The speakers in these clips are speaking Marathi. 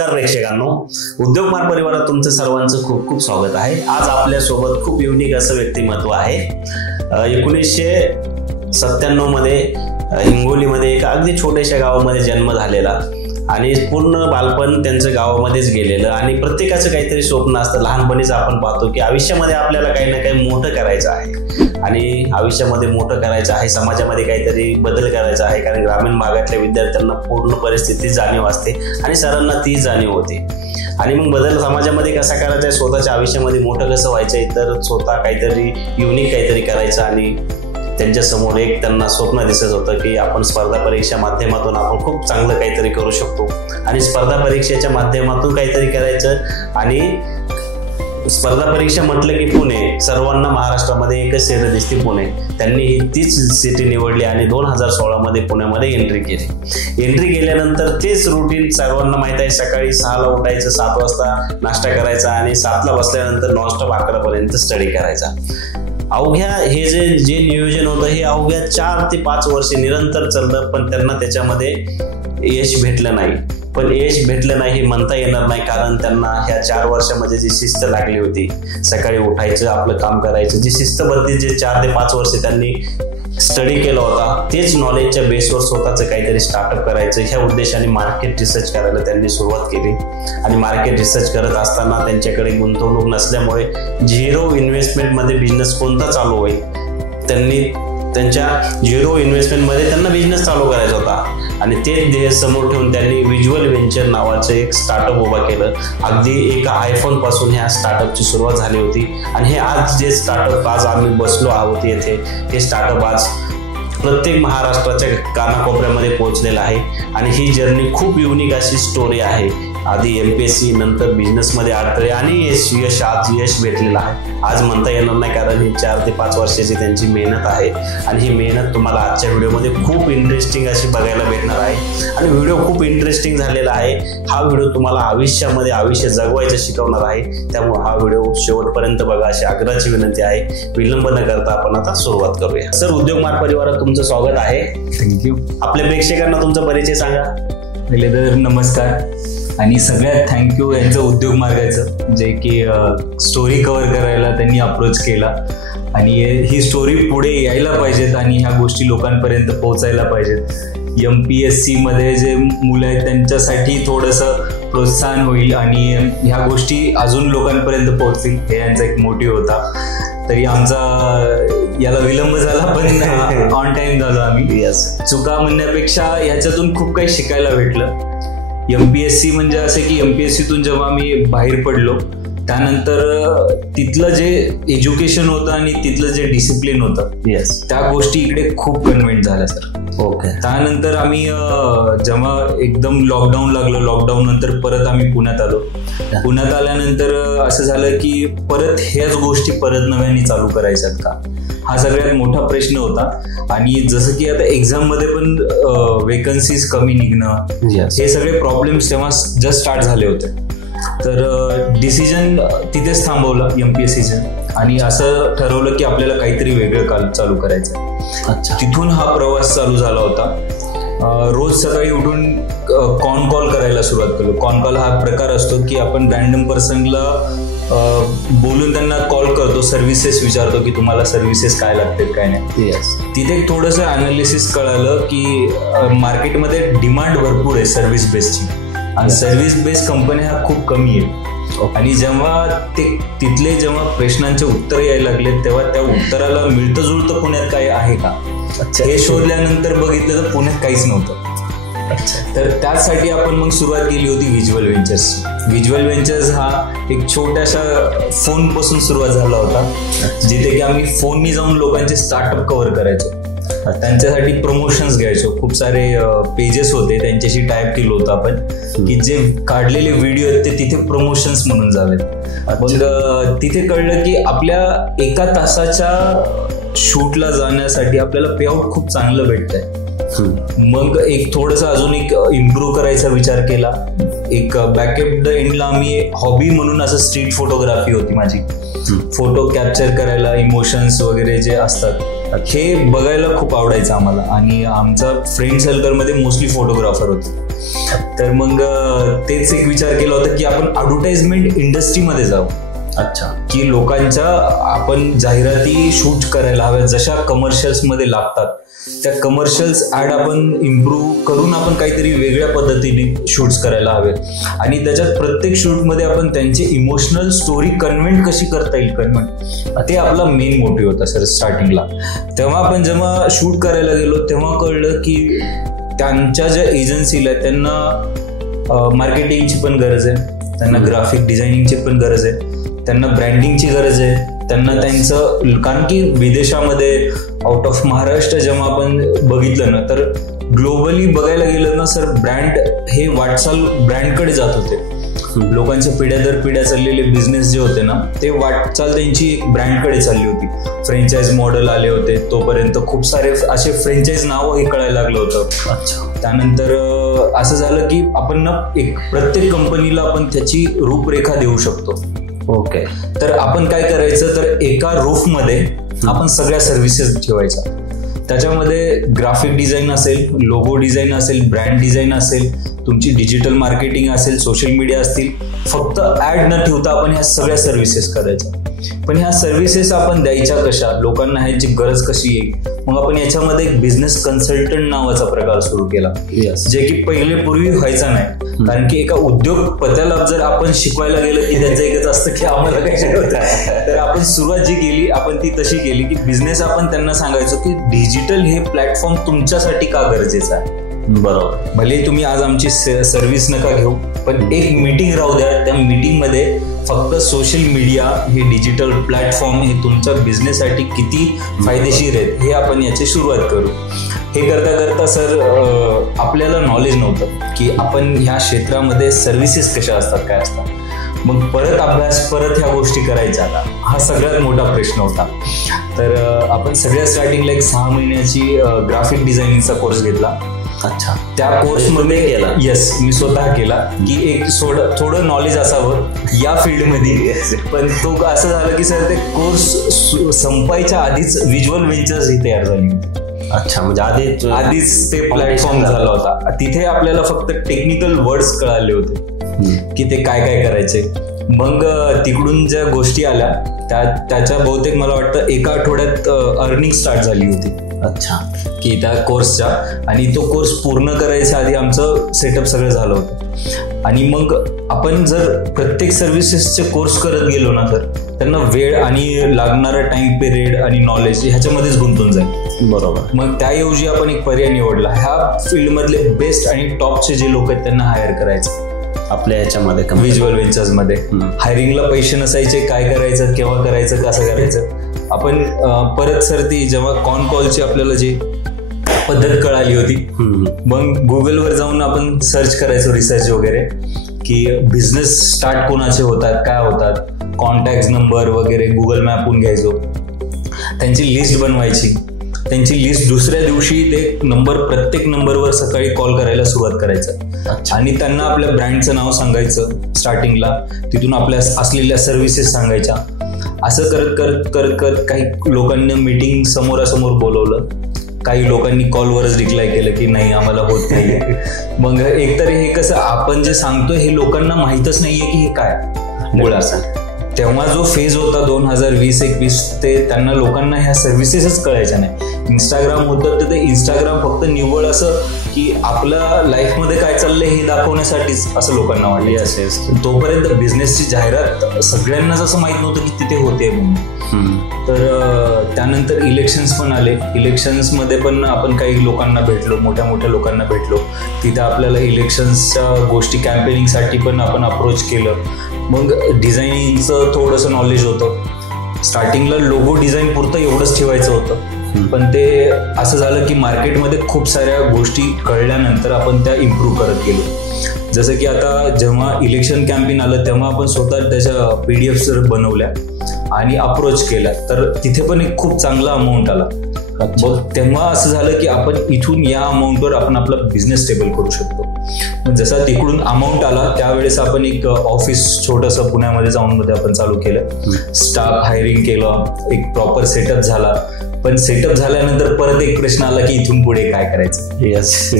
नमस्कार प्रेक्षकांनो, उद्योगमार्ग परिवारात तुमचं सर्वांचं खूप खूप स्वागत आहे. आज आपल्या सोबत खूप युनिक असं व्यक्तिमत्व आहे. 1997 मध्ये हिंगोलीमध्ये एका अगदी छोट्याशा गावामध्ये जन्म झालेला आणि पूर्ण बालपण त्यांचं गावामध्येच गेलेलं. आणि प्रत्येकाचं काहीतरी स्वप्न असतं. लहानपणीच आपण पाहतो की आयुष्यामध्ये आपल्याला काही ना काही मोठं करायचं आहे आणि आयुष्यामध्ये मोठं करायचं आहे, समाजामध्ये काहीतरी बदल करायचा आहे. कारण ग्रामीण भागातल्या विद्यार्थ्यांना पूर्ण परिस्थिती जाणीव असते आणि सरांना ती जाणीव होती. आणि मग बदल समाजामध्ये कसा करायचा आहे, स्वतःच्या आयुष्यामध्ये मोठं कसं व्हायचं आहे, तर स्वतः काहीतरी युनिक काहीतरी करायचं. आणि त्यांच्या समोर एक त्यांना स्वप्न दिसत होतं की आपण स्पर्धा परीक्षा माध्यमातून आपण खूप चांगलं काहीतरी करू शकतो आणि स्पर्धा परीक्षेच्या माध्यमातून काहीतरी करायचं. आणि स्पर्धा परीक्षा म्हटलं की पुणे, सर्वांना महाराष्ट्रामध्ये एकच सिटी दिसते पुणे. त्यांनी तीच सिटी निवडली आणि 2016 मध्ये पुण्यामध्ये एंट्री केली. एंट्री केल्यानंतर तेच रुटीन सर्वांना माहित आहे. सकाळी 6ला उठायचं, 7 वाजता नाश्ता करायचा आणि 7ला बसल्यानंतर नॉनस्टॉप 11पर्यंत स्टडी करायचा. अवघ्या हे जे नियोजन होतं हे अवघ्या 4 ते 5 वर्षे निरंतर चाललं, पण त्यांना त्याच्यामध्ये यश भेटलं नाही. पण यश भेटलं नाही हे म्हणता येणार नाही, कारण त्यांना ह्या 4 वर्षामध्ये जी शिस्त लागली होती, सकाळी उठायचं, आपलं काम करायचं, जी शिस्तबद्ध जे 4 ते 5 वर्षे त्यांनी स्टडी केला होता, तेच नॉलेजच्या बेसवर स्वतःचं काहीतरी स्टार्टअप करायचं ह्या उद्देशाने मार्केट रिसर्च करायला त्यांनी सुरुवात केली. आणि मार्केट रिसर्च करत असताना त्यांच्याकडे गुंतवणूक नसल्यामुळे 0 इन्व्हेस्टमेंटमध्ये बिझनेस कोणता चालू होईल, त्यांनी त्यांच्या 0 इन्व्हेस्टमेंटमध्ये त्यांना बिझनेस चालू करायचा होता. आणि ते ध्येय समोर ठेवून त्यांनी व्हिज्युअल व्हेंचर नावाचं एक स्टार्टअप उभा केलं. अगदी एका आयफोन पासून ह्या स्टार्टअपची सुरुवात झाली होती. आणि हे आज जे स्टार्टअप आज आम्ही बसलो आहोत येथे, हे स्टार्टअप आज प्रत्येक महाराष्ट्राच्या कानाकोपऱ्यामध्ये पोहोचलेलं आहे. आणि ही जर्नी खूप युनिक अशी स्टोरी आहे. आधी MPSC, नंतर बिझनेसमध्ये अडथळे आणि आज यश भेटलेलं आहे. आज म्हणता येणार नाही, कारण ही 4 ते 5 वर्षाची त्यांची मेहनत आहे. आणि ही मेहनत तुम्हाला आजच्या व्हिडिओमध्ये खूप इंटरेस्टिंग अशी बघायला भेटणार आहे. आणि व्हिडिओ खूप इंटरेस्टिंग झालेला आहे. हा व्हिडिओ तुम्हाला आयुष्यामध्ये आयुष्य जगवायचं शिकवणार आहे. त्यामुळे हा व्हिडिओ शेवटपर्यंत बघा अशी आग्रहाची विनंती आहे. विलंब न करता आपण आता सुरुवात करूया. सर, उद्योगमार्ग परिवारात तुमचं स्वागत आहे. थँक्यू. आपल्या प्रेक्षकांना तुमचा परिचय सांगा. पहिले तर नमस्कार आणि सगळ्यात थँक्यू यांचं उद्योग मार्गाचं, जे की स्टोरी कव्हर करायला त्यांनी अप्रोच केला. आणि ही स्टोरी पुढे यायला पाहिजेत आणि ह्या गोष्टी लोकांपर्यंत पोहोचायला पाहिजेत. MPSC मध्ये जे मुलं आहेत त्यांच्यासाठी थोडंसं प्रोत्साहन होईल आणि ह्या गोष्टी अजून लोकांपर्यंत पोहोचतील, हे यांचा एक मोटिव्ह होता. तरी आमचा याला विलंब झाला, पण ऑन टाइम झालो आम्ही. चुका म्हणण्यापेक्षा ह्याच्यातून खूप काही शिकायला भेटलं. MPSC म्हणजे असे की MPSCतून जेव्हा मी बाहेर पडलो त्यानंतर तिथलं जे एज्युकेशन होतं आणि तिथलं जे डिसिप्लिन होतं, त्या गोष्टी इकडे खूप कन्व्हेंट झाल्या सर. ओके. त्यानंतर आम्ही जेव्हा एकदम लॉकडाऊन लागलं, लॉकडाऊन नंतर परत आम्ही पुण्यात आलो. पुण्यात आल्यानंतर असं झालं की परत ह्याच गोष्टी परत नव्याने चालू करायच्यात का, हा सगळ्यात मोठा प्रश्न होता. आणि जसं की आता एक्झाम मध्ये पण वेकन्सीज कमी निघणं, हे सगळे प्रॉब्लेम्स तेव्हा जस्ट स्टार्ट झाले होते. तर डिसिजन तिथेच थांबवलं MPSCचं आणि असं ठरवलं की आपल्याला काहीतरी वेगळं चालू करायचं. तिथून हा प्रवास चालू झाला होता. रोज सकाळी उठून कॉल करायला सुरुवात केलो. कॉल हा प्रकार असतो की आपण रॅन्डम पर्सनला बोलून त्यांना कॉल करतो, सर्व्हिसेस विचारतो की तुम्हाला सर्व्हिसेस काय लागतात काय नाही. तिथे थोडंसं अनालिसिस कळालं की मार्केटमध्ये डिमांड भरपूर आहे सर्व्हिस बेसची आणि सर्व्हिस बेस्ड कंपन्या ह्या खूप कमी आहेत. आणि जेव्हा तिथले जेव्हा प्रश्नांचे उत्तर यायला लागले तेव्हा त्या उत्तराला मिळतं जुळतं पुण्यात काय आहे का, हे शोधल्यानंतर बघितलं तर पुण्यात काहीच नव्हतं. तर त्यासाठी आपण मग सुरुवात केली होती व्हिज्युअल व्हेंचर्सची. व्हिज्युअल व्हेंचर्स हा एक छोट्याशा फोन पासून सुरुवात झाला होता, जिथे की आम्ही फोननी जाऊन लोकांचे स्टार्टअप कव्हर करायचो, त्यांच्यासाठी प्रमोशन्स घ्यायचो. खूप सारे पेजेस होते, त्यांच्याशी टाईप केलं होतं आपण की जे काढलेले व्हिडिओ आहेत ते तिथे प्रमोशन्स म्हणून जावेत. मग तिथे कळलं की आपल्या 1 तासाच्या शूटला जाण्यासाठी आपल्याला पेआउट खूप चांगलं भेटतंय. मग एक थोडंसं अजून एक इम्प्रूव्ह करायचा विचार केला. एक बॅकअप द एंडला आम्ही हॉबी म्हणून असं स्ट्रीट फोटोग्राफी होती माझी. फोटो कॅप्चर करायला, इमोशन्स वगैरे जे असतात हे बघायला खूप आवडायचं आम्हाला. आणि आमचा फ्रेंड सर्कलमध्ये मोस्टली फोटोग्राफर होते. तर मग तेच एक विचार केला होता की आपण ॲडव्हर्टाइजमेंट इंडस्ट्रीमध्ये जाऊ. अच्छा. की लोकांच्या आपण जाहिराती शूट करायला हव्या जशा कमर्शियल्समध्ये लागतात, त्या कमर्शियल्स ॲड आपण इम्प्रूव्ह करून आपण काहीतरी वेगळ्या पद्धतीने शूट्स करायला हवे. आणि त्याच्यात प्रत्येक शूटमध्ये आपण त्यांची इमोशनल स्टोरी कन्व्हेंट कशी करता येईल ते आपला मेन मोटिव्ह होता सर स्टार्टिंगला. तेव्हा आपण जेव्हा शूट करायला गेलो तेव्हा कळलं की त्यांच्या ज्या एजन्सीला त्यांना मार्केटिंगची पण गरज आहे, त्यांना ग्राफिक डिझायनिंगची पण गरज आहे, त्यांना ब्रँडिंगची गरज आहे, त्यांना त्यांचं, कारण की विदेशामध्ये आउट ऑफ महाराष्ट्र जेव्हा आपण बघितलं ना तर ग्लोबली बघायला गेलं ना सर ब्रँड हे वाटचाल ब्रँडकडे जात होते. लोकांच्या पिढ्या दर पिढ्या चाललेले बिझनेस जे होते ना ते वाटचाल त्यांची ब्रँडकडे चालली होती. फ्रँचायझ मॉडेल आले होते, तोपर्यंत खूप सारे असे फ्रँचायझ नाव हे कळायला लागलं होतं. अच्छा. त्यानंतर असं झालं की आपण ना एक प्रत्येक कंपनीला आपण त्याची रूपरेखा देऊ शकतो. ओके. तर आपण काय करायचं तर एका रूफमध्ये आपण सगळ्या सर्व्हिसेस ठेवायच्या. त्याच्यामध्ये ग्राफिक डिझाईन असेल, लोगो डिझाईन असेल, ब्रँड डिझाईन असेल, तुमची डिजिटल मार्केटिंग असेल, सोशल मीडिया असतील, फक्त ॲड न ठेवता आपण ह्या सगळ्या सर्व्हिसेस करायच्या. पण ह्या सर्व्हिसेस आपण द्यायच्या कशा, लोकांना ह्याची गरज कशी येईल, मग आपण याच्यामध्ये एक बिझनेस कन्सल्टंट नावाचा प्रकार सुरू केला. जे की पूर्वी व्हायचा नाही. कारण की एका उद्योगपत्याला जर आपण शिकवायला गेलं की त्यांचं एकच असतं की आम्हाला काय शिकवतं. तर आपण सुरुवात जी केली आपण ती तशी केली की बिझनेस आपण त्यांना सांगायचो की डिजिटल हे प्लॅटफॉर्म तुमच्यासाठी का गरजेचं आहे. बरोबर. भले तुम्ही आज आमची सर्व्हिस नका घेऊ, पण एक मीटिंग राहू द्या. त्या मीटिंगमध्ये फक्त सोशल मीडिया हे डिजिटल प्लॅटफॉर्म हे तुमच्या बिझनेससाठी किती फायदेशीर आहेत हे आपण याची सुरुवात करू. हे करता करता सर आपल्याला नॉलेज नव्हतं की आपण ह्या क्षेत्रामध्ये सर्व्हिसेस कशा असतात, काय असतात. मग परत अभ्यास, परत ह्या गोष्टी करायच्या आता हा सगळ्यात मोठा प्रश्न होता. तर आपण सगळ्यात स्टार्टिंगला एक 6 महिन्याची ग्राफिक डिझायनिंगचा कोर्स घेतला. अच्छा. त्या कोर्समध्ये केला. येस, मी स्वतः केला की एक थोडं नॉलेज असावं या फील्डमध्ये. पण तो असं झालं की सर ते कोर्स संपायच्या आधीच व्हिज्युअल व्हेंचर्स ही तयार झाली. अच्छा. म्हणजे आधीच ते प्लॅटफॉर्म झाला होता. तिथे आपल्याला फक्त टेक्निकल वर्ड्स कळाले होते की ते काय काय करायचे. मग तिकडून ज्या गोष्टी आल्या त्याच्या बहुतेक मला वाटतं एका आठवड्यात अर्निंग स्टार्ट झाली होती. अच्छा. की त्या कोर्सच्या, आणि तो कोर्स पूर्ण करायच्या आधी आमचं सेटअप सगळं झालं होतं. आणि मग आपण जर प्रत्येक सर्व्हिसेसचे कोर्स करत गेलो ना तर त्यांना वेळ आणि लागणारा टाइम पिरियड आणि नॉलेज ह्याच्यामध्येच गुंतून जाईल. बरोबर. मग त्याऐवजी आपण एक पर्याय निवडला. ह्या फील्डमधले बेस्ट आणि टॉपचे जे लोक आहेत त्यांना हायर करायचं आपल्या याच्यामध्ये व्हिज्युअल व्हेंचर्समध्ये. हायरिंगला पैसे नसायचे, काय करायचं, केव्हा करायचं, कसं करायचं. आपण परत सर ती जेव्हा कॉलची आपल्याला जी पद्धत कळाली होती, मग गुगलवर जाऊन आपण सर्च करायचो, रिसर्च वगैरे, की बिझनेस स्टार्ट कोणाचे होतात, काय होतात, कॉन्टॅक्ट नंबर वगैरे गुगल मॅपहून घ्यायचो, त्यांची लिस्ट बनवायची. त्यांची लिस्ट दुसऱ्या दिवशी ते प्रत्येक नंबरवर सकाळी कॉल करायला सुरुवात करायचं. आणि त्यांना आपल्या ब्रँडचं नाव सांगायचं स्टार्टिंगला, तिथून आपल्या असलेल्या सर्व्हिसेस सांगायच्या. असं करत काही लोकांनी मीटिंग समोरासमोर बोलवलं, काही लोकांनी कॉलवरच रिप्लाय केलं की नाही आम्हाला होत नाही. मग एकतर हे कसं आपण जे सांगतोय हे लोकांना माहीतच नाहीये की हे काय मुळात. तेव्हा जो फेज होता 2020-21 ते त्यांना लोकांना ह्या सर्व्हिसेसच कळायच्या नाही. इंस्टाग्राम होतं तर ते इंस्टाग्राम फक्त निव्वळ असं की आपल्या लाईफमध्ये काय चाललंय हे दाखवण्यासाठीच असं लोकांना वाटले असेल. तोपर्यंत बिझनेसची जाहिरात सगळ्यांनाच असं माहित नव्हतं की तिथे होते म्हणून. तर त्यानंतर इलेक्शन्स पण आले. इलेक्शन्समध्ये पण आपण काही लोकांना भेटलो, मोठ्या मोठ्या लोकांना भेटलो. तिथे आपल्याला इलेक्शन्सच्या गोष्टी कॅम्पेनिंगसाठी पण आपण अप्रोच केलं. मग डिझायनिंगचं थोडंसं नॉलेज होतं. स्टार्टिंगला लोगो डिझाईन पुरतं एवढंच ठेवायचं होतं, पण ते असं झालं की मार्केटमध्ये खूप साऱ्या गोष्टी कळल्यानंतर आपण त्या इम्प्रूव्ह करत गेलो. जसं की आता जेव्हा इलेक्शन कॅम्पेन आलं तेव्हा आपण स्वतः त्याच्या PDF बनवल्या आणि अप्रोच केला, तर तिथे पण एक खूप चांगला अमाऊंट आला. मग तेव्हा असं झालं की आपण इथून या अमाऊंटवर आपण आपला बिझनेस स्टेबल करू शकतो. जसा तिकडून अमाऊंट आला त्यावेळेस आपण एक ऑफिस छोटंसं पुण्यामध्ये जाऊन आपण चालू केलं, स्टाफ हायरिंग केलं, एक प्रॉपर सेटअप झाला. पण सेटअप झाल्यानंतर परत एक प्रश्न आला की इथून पुढे काय करायचं. यस,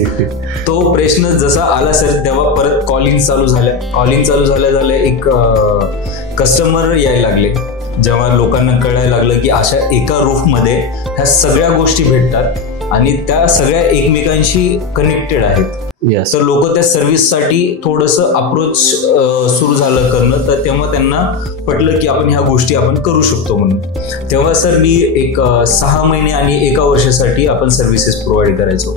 तो प्रश्न जसा आला सर तेव्हा परत कॉलिंग चालू झाल्या एक कस्टमर यायला लागले. जेव्हा लोकांना कळायला लागलं की अशा एका रूफमध्ये ह्या सगळ्या गोष्टी भेटतात आणि त्या सगळ्या एकमेकांशी कनेक्टेड आहेत, तर लोक त्या सर्व्हिससाठी थोडंसं अप्रोच सुरू झालं करणं. तर तेव्हा त्यांना पटलं की आपण ह्या गोष्टी आपण करू शकतो म्हणून. तेव्हा सर मी एक 6 महिने आणि 1 वर्षासाठी आपण सर्व्हिसेस प्रोव्हाइड करायचो.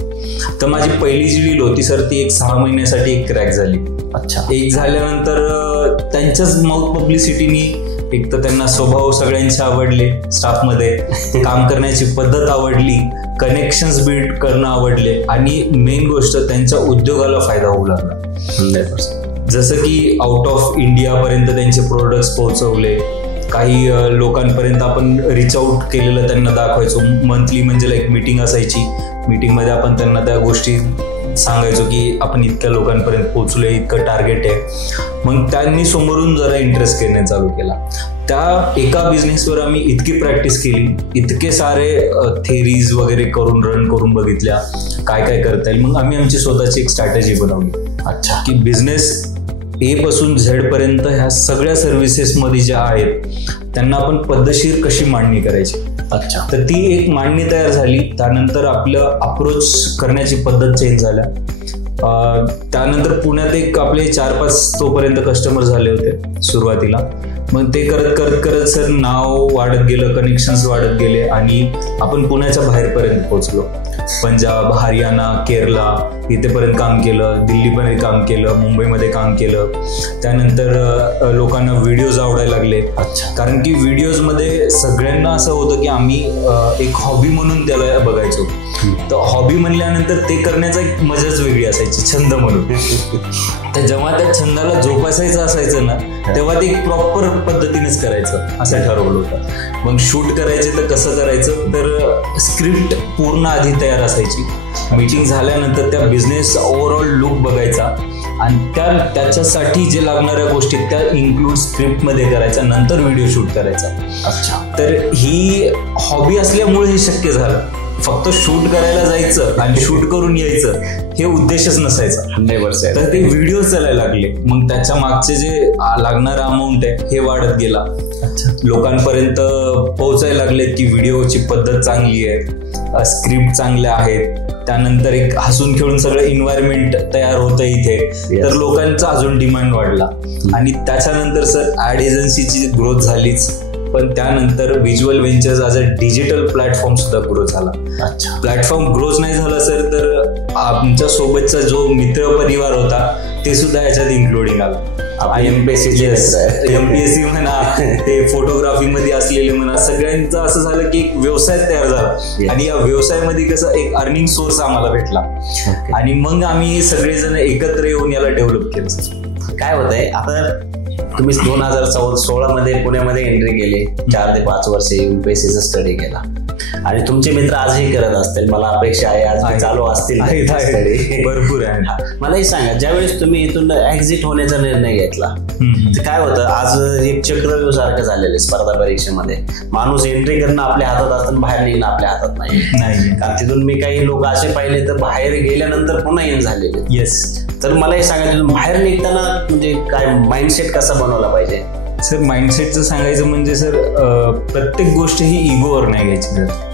तर माझी पहिली जी डील होती सर ती एक 6 महिन्यासाठी एक क्रॅक झाली. अच्छा. एक झाल्यानंतर त्यांच्याच माउथ पब्लिसिटीनी एक तर त्यांना स्वभाव सगळ्यांचे आवडले, स्टाफमध्ये काम करण्याची पद्धत आवडली, कनेक्शन्स बिल्ड करणं आवडले आणि मेन गोष्ट त्यांच्या उद्योगाला फायदा होऊ लागला. जसं की आउट ऑफ इंडियापर्यंत त्यांचे प्रोडक्ट्स पोहोचवले, काही लोकांपर्यंत आपण रिच आउट केलेलं त्यांना दाखवायचो. मंथली म्हणजे लाईक मीटिंग असायची, मीटिंगमध्ये आपण त्यांना त्या गोष्टी सांगायचो की आपण इतक्या लोकांपर्यंत पोहोचलोय, इतकं टार्गेट आहे. मग त्यांनी समोरून जरा इंटरेस्ट घेणं चालू केला. त्या एका बिझनेसवर आम्ही इतकी प्रॅक्टिस केली, इतके सारे थेरीज वगैरे रन करून बघितल्या काय काय करता येईल. मग आम्ही आमची स्वतःची एक स्ट्रॅटेजी बनवली. अच्छा. की बिझनेस ए पासून झेड पर्यंत ह्या सगळ्या सर्व्हिसेसमध्ये ज्या आहेत त्यांना आपण पद्धतशीर कशी मांडणी करायची. अच्छा. तर ती एक मांडणी तयार झाली. त्यानंतर आपलं अप्रोच करण्याची पद्धत चेंज झाल्या. त्यानंतर पुण्यात एक आपले 4-5 तोपर्यंत कस्टमर झाले होते सुरुवातीला. मग ते करत सर नाव वाढत गेलं, कनेक्शन्स वाढत गेले आणि आपण पुण्याच्या बाहेरपर्यंत पोहोचलो. पंजाब, हरियाणा, केरला इथेपर्यंत काम केलं, दिल्लीपर्यंत काम केलं, मुंबईमध्ये काम केलं. त्यानंतर लोकांना व्हिडिओज आवडायला लागले. अच्छा. कारण की व्हिडिओजमध्ये सगळ्यांना असं होतं की आम्ही एक हॉबी म्हणून त्याला बघायचो. तर हॉबी म्हणल्यानंतर ते करण्याचा एक मजाच वेगळी असायची, छंद म्हणून. तर जेव्हा त्या छंदाला जोपासायचं असायचं ना तेव्हा ते एक प्रॉपर पद्धतीनेच करायचं असं ठरवलं होतं. मग शूट करायचे तर कसं करायचं, तर स्क्रिप्ट पूर्ण आधी तयार असायची. मीटिंग झाल्यानंतर त्या बिझनेस ओव्हरऑल लुक बघायचा आणि त्याच्यासाठी जे लागणाऱ्या गोष्टी त्या इन्क्लूड स्क्रिप्टमध्ये करायच्या, नंतर व्हिडिओ शूट करायचा. अच्छा. तर ही हॉबी असल्यामुळे हे शक्य झालं. फक्त शूट करायला जायचं आणि शूट करून यायचं हे उद्देशच नसायचा. तर ते व्हिडिओ चालायला लागले. मग त्याच्या मागचे जे लागणारा अमाऊंट आहे हे वाढत गेला. लोकांपर्यंत पोहोचायला लागलेत की व्हिडिओची पद्धत चांगली आहे, स्क्रिप्ट चांगल्या आहेत. त्यानंतर एक हसून खेळून सगळं एन्व्हायरमेंट तयार होतं इथे. तर लोकांचा अजून डिमांड वाढला आणि त्याच्यानंतर सर ऍड एजन्सीची ग्रोथ झालीच. पण त्यानंतर visual ventures as a digital platform सुद्धा ग्रो झाला. अच्छा. प्लॅटफॉर्म ग्रोच नाही झाला सर तर आमच्या सोबतचा जो मित्र परिवार होता ते सुद्धा याच्यात इन्क्लुडिंग आला. एमपीएससी म्हणा, ते फोटोग्राफीमध्ये असलेले म्हणा, सगळ्यांचं असं झालं की एक व्यवसाय तयार झाला आणि या व्यवसायामध्ये कसं एक अर्निंग सोर्स आम्हाला भेटला. आणि मग आम्ही सगळेजण एकत्र येऊन याला डेव्हलप केलं. काय होतंय आता तुम्ही 2016 मध्ये पुण्यामध्ये एंट्री केली, 4 ते 5 वर्षे UPSCचा स्टडी केला आणि तुमचे मित्र आजही करत असतील, मला अपेक्षा आहे आज चालू असतील भरपूर आहे. मला हे सांगा, ज्यावेळेस तुम्ही इथून एक्झिट होण्याचा निर्णय घेतला तर काय होतं, आज एक चक्रव्यूह सारखं झालेलं स्पर्धा परीक्षेमध्ये. माणूस एंट्री करणं आपल्या हातात असतं, बाहेर निघणं आपल्या हातात नाही. कारण तिथून मी काही लोक असे पाहिले तर बाहेर गेल्यानंतर पुन्हा इन झालेले. येस. तर मला हे सांगा, तिथून बाहेर निघताना म्हणजे काय माइंडसेट कसा बनवला पाहिजे. सर माइंडसेटचं सांगायचं म्हणजे सर प्रत्येक गोष्ट ही इगोवर नाही घ्यायची. सर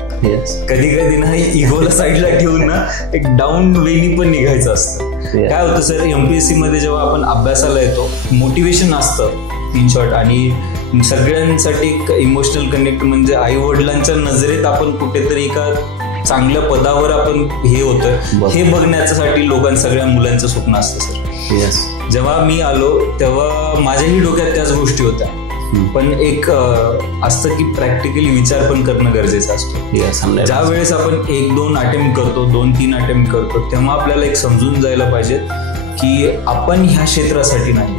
कधी कधी ना इगोला साईडला ठेवून ना एक डाऊन वेनी पण निघायचं असतं. काय होतं सर, MPSC मध्ये जेव्हा आपण अभ्यासाला येतो मोटिवेशन असतं इन शॉर्ट, आणि सगळ्यांसाठी एक इमोशनल कनेक्ट म्हणजे आई वडिलांच्या नजरेत आपण कुठेतरी एका चांगल्या पदावर आपण हे होतं हे बघण्यासाठी सगळ्या मुलांचं स्वप्न असतं सर. जेव्हा मी आलो तेव्हा माझ्याही डोक्यात त्याच गोष्टी होत्या. पण एक असतं की प्रॅक्टिकली विचार पण करणं गरजेचं असतं. ज्या वेळेस आपण 1-2 अटेम्प्ट करतो, 2-3 अटेम्प्ट करतो, तेव्हा आपल्याला एक समजून जायला पाहिजे की आपण ह्या क्षेत्रासाठी नाही.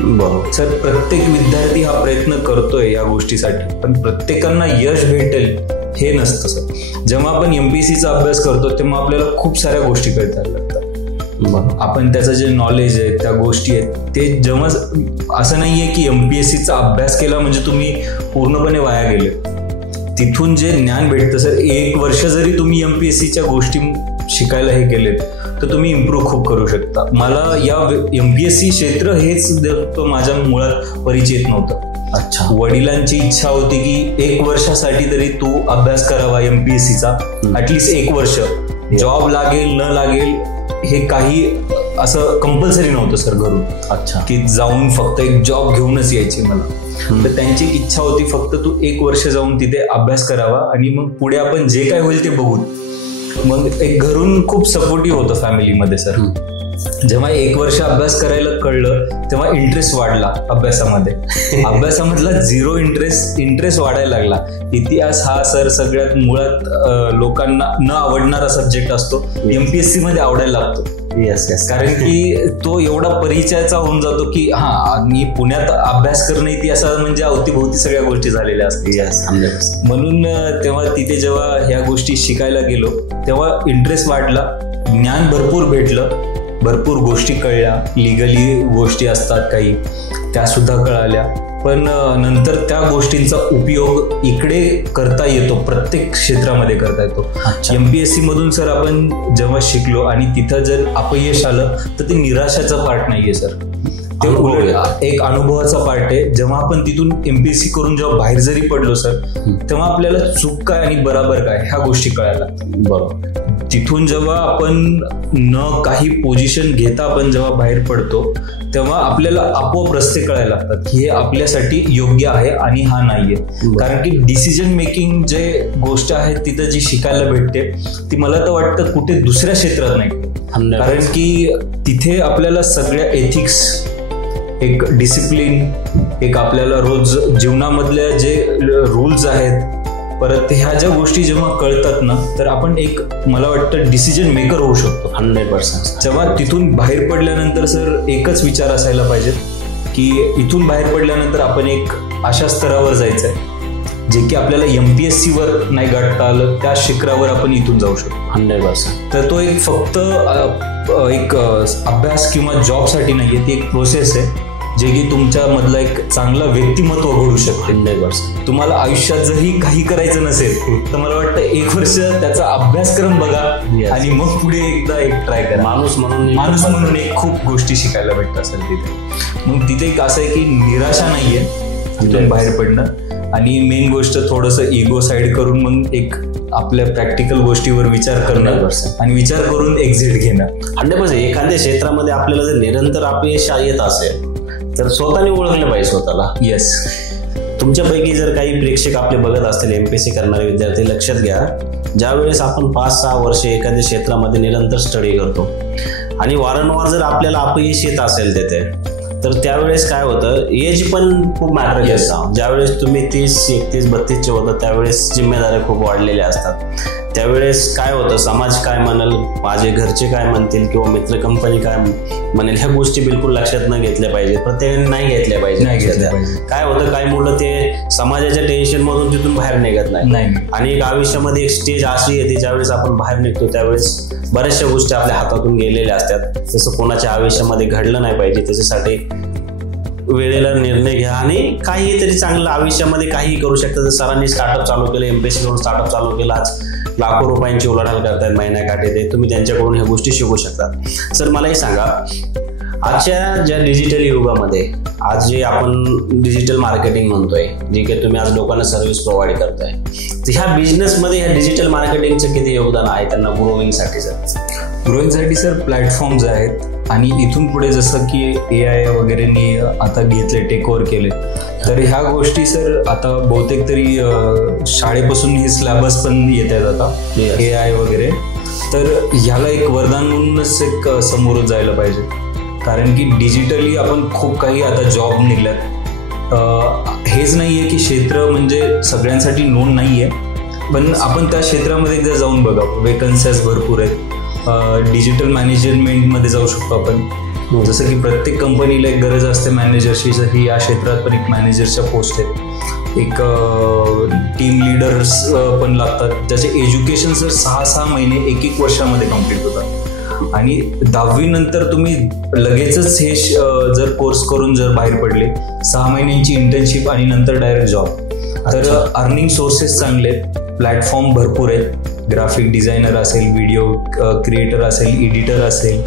बरोबर सर, प्रत्येक विद्यार्थी हा प्रयत्न करतोय या गोष्टीसाठी, पण प्रत्येकांना यश भेटेल हे नसतं सर. जेव्हा आपण MPSCचा अभ्यास करतो तेव्हा आपल्याला खूप साऱ्या गोष्टी कळतायला लागतात. आपण त्याचं जे नॉलेज आहे, त्या गोष्टी आहेत, ते जेव्हा असं नाहीये की MPSCचा अभ्यास केला म्हणजे तुम्ही पूर्णपणे वाया गेले. तिथून जे ज्ञान भेटतं सर, 1 वर्ष जरी तुम्ही MPSCच्या गोष्टी शिकायला हे केलेत तर तुम्ही इम्प्रूव्ह खूप करू शकता. मला या MPSC क्षेत्र हेच माझ्या मुळात परिचित नव्हतं. अच्छा. वडिलांची इच्छा होती की 1 वर्षासाठी तरी तू अभ्यास करावा MPSCचा, ऍटलिस्ट 1 वर्ष. जॉब लागेल न लागेल हे काही असं कंपल्सरी नव्हतं सर घरून. अच्छा. की जाऊन फक्त एक जॉब घेऊनच यायची मला. तर त्यांची इच्छा होती फक्त तू 1 वर्ष जाऊन तिथे अभ्यास करावा आणि मग पुढे आपण जे काय होईल ते बघू. मग एक घरून खूप सपोर्टिव्ह होतं फॅमिलीमध्ये सर. जेव्हा 1 वर्ष अभ्यास करायला कळलं तेव्हा इंटरेस्ट वाढला अभ्यासामध्ये. अभ्यासामधला 0 इंटरेस्ट वाढायला लागला. इतिहास हा सर सगळ्यात मुळात लोकांना न आवडणारा सब्जेक्ट असतो, MPSC मध्ये आवडायला लागतो. येस. कारण की तो एवढा परिचयाचा होऊन जातो की मी पुण्यात अभ्यास करणे ती असं म्हणजे अवतीभोवती सगळ्या गोष्टी झालेल्या असतात. म्हणून तेव्हा तिथे जेव्हा ह्या गोष्टी शिकायला गेलो तेव्हा इंटरेस्ट वाढला, ज्ञान भरपूर भेटलं, भरपूर गोष्टी कळल्या. लिगली गोष्टी असतात काही, त्या सुद्धा कळाल्या. पण नंतर त्या गोष्टींचा उपयोग इकडे करता येतो, प्रत्येक क्षेत्रामध्ये करता येतो. MPSC मधून सर आपण जेव्हा शिकलो आणि तिथं जर अपयश आलं तर ते निराशाचा पार्ट नाहीये सर, ते उलट एक अनुभवाचा पार्ट आहे. जेव्हा आपण तिथून MPSC करून जेव्हा बाहेर जरी पडलो सर तेव्हा आपल्याला चूक काय आणि बराबर काय ह्या गोष्टी कळायला. बरोबर. तिथून जेव्हा आपण न काही पोझिशन घेता आपण जेव्हा बाहेर पडतो तेव्हा आपल्याला आपोआप रस्ते कळायला लागतात की हे आपल्यासाठी योग्य आहे आणि हा नाहीये. कारण की डिसिजन मेकिंग जे गोष्ट आहे तिथं जी शिकायला भेटते ती मला तर वाटतं कुठे दुसऱ्या क्षेत्रात नाही. कारण की तिथे आपल्याला सगळ्या एथिक्स, एक डिसिप्लिन, एक आपल्याला रोज जीवनामधल्या जे रूल्स आहेत, परत ह्या ज्या गोष्टी जेव्हा कळतात ना तर आपण एक मला वाटतं डिसिजन मेकर होऊ शकतो 100%. जेव्हा तिथून बाहेर पडल्यानंतर सर एकच विचार असायला पाहिजे की इथून बाहेर पडल्यानंतर आपण एक अशा स्तरावर जायचंय जे की आपल्याला MPSC वर नाही गाठता आलं, त्या शिखरावर आपण इथून जाऊ शकतो 100%. तर तो एक फक्त एक अभ्यास किंवा जॉबसाठी नाहीये, ती एक प्रोसेस आहे जे की तुमच्या मधला एक चांगला व्यक्तिमत्व घडू शकते. 100%. तुम्हाला आयुष्यात जरी काही करायचं नसेल तर मला वाटतं 1 वर्ष त्याचा अभ्यासक्रम बघा आणि मग पुढे एकदा एक ट्राय करा. माणूस म्हणून एक खूप गोष्टी शिकायला भेटत असेल तिथे. मग तिथे एक असं आहे की निराशा नाहीये तिथून बाहेर पडणं, आणि मेन गोष्ट थोडंसं इगो साईड करून मग एक आपल्या प्रॅक्टिकल गोष्टीवर विचार करणं आणि विचार करून एक्झिट घेणं. 100%. एखाद्या क्षेत्रामध्ये आपल्याला जर निरंतर अपयश येत असेल तर स्वतःने ओळखलं पाहिजे स्वतःला. येस. तुमच्यापैकी जर काही प्रेक्षक आपले बघत असतील MPSC करणारे विद्यार्थी, लक्षात घ्या, ज्यावेळेस आपण 5-6 वर्ष एखाद्या क्षेत्रामध्ये निरंतर स्टडी करतो आणि वारंवार जर आपल्याला अपयश येत असेल तिथे तर त्यावेळेस काय होतं, एज पण खूप मॅटर करतं. ज्यावेळेस तुम्ही 30, 31, 32चे होतं त्यावेळेस जिम्मेदाऱ्या खूप वाढलेल्या असतात. त्यावेळेस काय होतं, समाज काय म्हणेल, माझे घरचे काय म्हणतील किंवा मित्र कंपनी काय म्हणेल, ह्या गोष्टी बिलकुल लक्षात न घेतल्या पाहिजेत. प्रत्येकाने नाही घेतल्या पाहिजे. काय होतं, काही मुलं ते समाजाच्या टेन्शन मधून तिथून बाहेर निघत नाही आणि एक आयुष्यामध्ये एक स्टेज अशी येते ज्यावेळेस आपण बाहेर निघतो त्यावेळेस बऱ्याचशा गोष्टी आपल्या हातातून गेलेल्या असतात. तसं कोणाच्या आयुष्यामध्ये घडलं नाही पाहिजे. त्याच्यासाठी वेळेला निर्णय घ्या आणि काहीतरी चांगलं आयुष्यामध्ये काही करू शकता. सरांनी स्टार्टअप चालू केलं, MPSC करून स्टार्टअप चालू केलं, आज लाखो रुपयांची उलाढाल करतायत महिन्याकाठी. ते तुम्ही त्यांच्याकडून ह्या गोष्टी शिकू शकता. सर मलाही सांगा, आजच्या ज्या डिजिटल युगामध्ये आज जे आपण डिजिटल मार्केटिंग म्हणतोय, जे काही तुम्ही आज लोकांना सर्व्हिस प्रोव्हाइड करताय, तर ह्या बिझनेसमध्ये ह्या डिजिटल मार्केटिंगचं किती योगदान आहे त्यांना ग्रोविंगसाठी? सर प्लॅटफॉर्म्स आहेत आणि इथून पुढे जसं की AI वगैरेनी आता घेतले, टेक ओव्हर केले, तर ह्या गोष्टी सर आता बहुतेक तरी शाळेपासून ही सिलेबस पण येत आहेत आता AI वगैरे. तर ह्याला एक वरदान म्हणूनच एक समोर जायला पाहिजे. कारण की डिजिटली आपण खूप काही आता जॉब निघल्यात. हेच नाहीये की क्षेत्र म्हणजे सगळ्यांसाठी नोंद नाहीये, पण आपण त्या क्षेत्रामध्ये एकदा जाऊन बघा, वेकन्सीज भरपूर आहेत. डिजिटल मॅनेजमेंटमध्ये जाऊ शकतो आपण. जसं की प्रत्येक कंपनीला एक गरज असते मॅनेजरची, ही या क्षेत्रात पण एक मॅनेजरच्या पोस्ट आहेत. एक टीम लिडर्स पण लागतात ज्याचे एज्युकेशन सर 6-6 महिने 1-1 वर्षामध्ये कम्प्लीट होतात. आणि 10वी नंतर तुम्ही लगेचच हे जर कोर्स करून जर बाहेर पडले, 6 महिन्यांची इंटर्नशिप आणि नंतर डायरेक्ट जॉब, तर अर्निंग सोर्सेस चांगले आहेत, प्लॅटफॉर्म भरपूर आहेत. ग्राफिक डिझायनर असेल, व्हिडिओ क्रिएटर असेल, एडिटर असेल,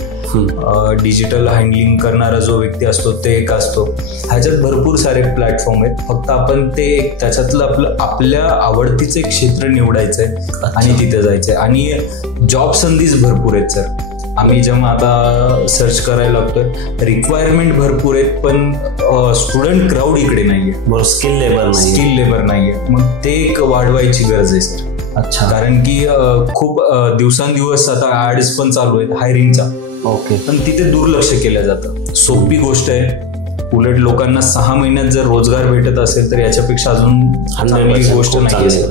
डिजिटल हँडलिंग करणारा जो व्यक्ती असतो ते एक असतो. ह्याच्यात भरपूर सारे प्लॅटफॉर्म आहेत. फक्त आपण ते त्याच्यातलं आपल्या आवडतीचं एक क्षेत्र निवडायचं आहे आणि तिथे जायचं आहे. आणि जॉब संधीच भरपूर आहेत सर. आम्ही जेव्हा आता सर्च करायला लागतोय, रिक्वायरमेंट भरपूर आहेत, पण स्टुडंट क्राऊड इकडे नाहीये. बरोबर, स्किल लेबर नाहीये. मग ते एक वाढवायची गरज आहे सर. अच्छा. कारण की खूप दिवसांदिवस आता ऍड्स पण चालू आहेत हायरिंगचा. ओके. पण तिथे दुर्लक्ष केलं जातं. सोपी गोष्ट आहे. उलट लोकांना 6 महिन्यात जर रोजगार भेटत असेल तर याच्यापेक्षा अजून चांगली गोष्ट नाही.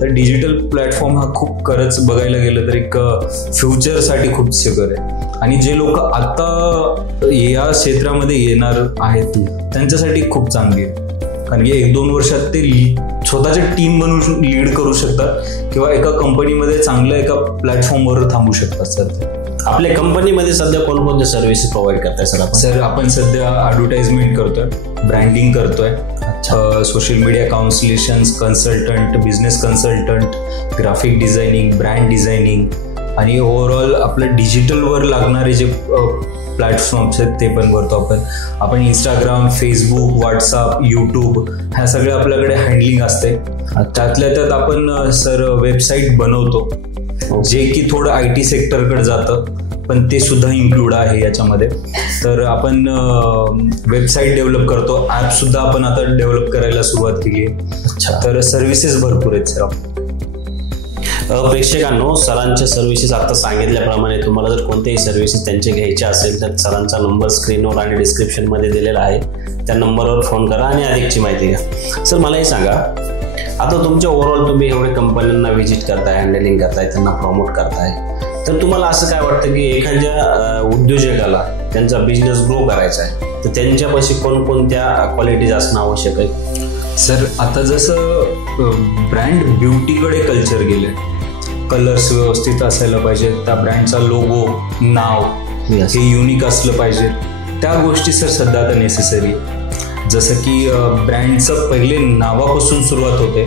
तर डिजिटल प्लॅटफॉर्म हा खूप खरंच बघायला गेलं तर एक फ्युचरसाठी खूप सिक्युअर आहे. आणि जे लोक आता या क्षेत्रामध्ये येणार आहेत त्यांच्यासाठी खूप चांगली आहे. कारण की 1-2 वर्षात ते स्वतःच्या टीम बनवून लीड करू शकतात किंवा एका कंपनीमध्ये चांगल्या एका प्लॅटफॉर्मवर थांबू शकतात. सर आपल्या कंपनीमध्ये सध्या कोणकोणते सर्व्हिसेस प्रोव्हाइड करताय सर आपण? सर आपण सध्या ॲडव्हर्टाइजमेंट करतोय, ब्रँडिंग करतोय, social media consultations, consultant, business consultant, graphic designing, brand designing आणि ओव्हरऑल आपलं डिजिटलवर लागणारे जे प्लॅटफॉर्म्स आहेत ते पण करतो आपण इंस्टाग्राम, फेसबुक, व्हॉट्सअप, यूट्यूब ह्या सगळ्या आपल्याकडे हँडलिंग असते. त्यातल्या त्यात आपण सर वेबसाईट बनवतो, जे की थोडं IT सेक्टरकडे जातं, पण ते सुद्धा इन्क्लूड आहे याच्यामध्ये. तर आपण वेबसाईट डेव्हलप करतो, ॲप सुद्धा आपण आता डेव्हलप करायला सुरुवात केली आहे. तर सर्व्हिसेस भरपूर आहेत सर. प्रेक्षकांनो, सरांच्या सर्व्हिसेस आता सांगितल्याप्रमाणे तुम्हाला जर कोणत्याही सर्व्हिसेस त्यांचे घ्यायचे असेल तर सरांचा नंबर स्क्रीनवर आणि डिस्क्रिप्शनमध्ये दिलेला आहे. त्या नंबरवर फोन करा आणि अधिकची माहिती घ्या. सर मला हे सांगा, आता तुमच्या ओव्हरऑल तुम्ही एवढे कंपन्यांना व्हिजिट करताय, हँडलिंग करताय, त्यांना प्रमोट करताय, तर तुम्हाला असं काय वाटतं की एखाद्या उद्योजकाला त्यांचा बिझनेस ग्रो करायचा आहे तर त्यांच्यापाशी कोणकोणत्या क्वालिटीज असणं आवश्यक आहे? सर आता जसं ब्रँड ब्युटीकडे कल्चर गेले, कलर्स व्यवस्थित असायला पाहिजे, त्या ब्रँडचा लोगो, नाव हे युनिक असलं पाहिजे. त्या गोष्टी सर सध्या आता नेसेसरी. जसं की ब्रँडचं पहिले नावापासून सुरुवात होते,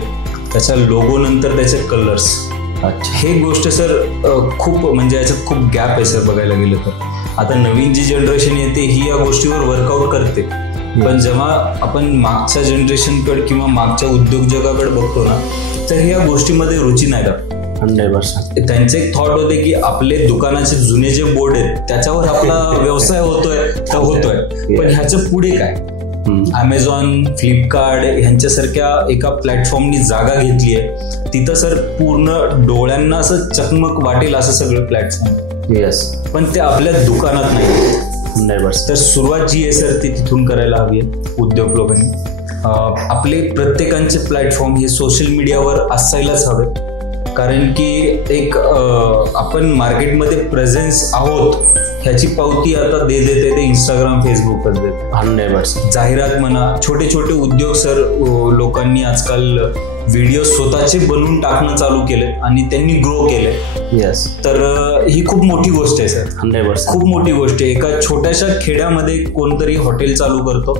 त्याच्या लोगो नंतर त्याचे कलर्स. हे गोष्ट सर खूप म्हणजे याच्यात खूप गॅप आहे सर बघायला गेलं तर. आता नवीन जी जनरेशन येते ही या गोष्टीवर वर्कआउट करते, पण जेव्हा आपण मागच्या जनरेशनकडे किंवा मागच्या उद्योजकाकडे बघतो ना, तर ह्या गोष्टीमध्ये रुची नाही राहत. 100%. त्यांचे एक थॉट होते की आपले दुकानाचे जुने जे बोर्ड आहेत त्याच्यावर आपला व्यवसाय होतोय तर होतोय, पण ह्याच्या पुढे काय? अमेझॉन, फ्लिपकार्ट ह्यांच्यासारख्या एका प्लॅटफॉर्मनी जागा घेतली आहे. तिथं सर पूर्ण डोळ्यांना असं चकमक वाटेल असं सगळं प्लॅटफॉर्म. येस. पण ते आपल्या दुकानात नाही. तर सुरुवात जी आहे सर ती तिथून करायला हवी आहे उद्योग लोकांनी. आपले प्रत्येकांचे प्लॅटफॉर्म हे सोशल मीडियावर असायलाच हवे. कारण की एक आपण मार्केटमध्ये प्रेझेन्स आहोत ह्याची पावती आता देते ते इंस्टाग्राम, फेसबुकच देते. 100%. जाहिरात म्हणा, छोटे छोटे उद्योग सर लोकांनी आजकाल व्हिडिओ स्वतःचे बनवून टाकणं चालू केले आणि त्यांनी ग्रो केले. येस. तर ही खूप मोठी गोष्ट आहे सर. 100%. खूप मोठी गोष्ट आहे. एका छोट्याशा खेड्यामध्ये कोणतरी हॉटेल चालू करतो,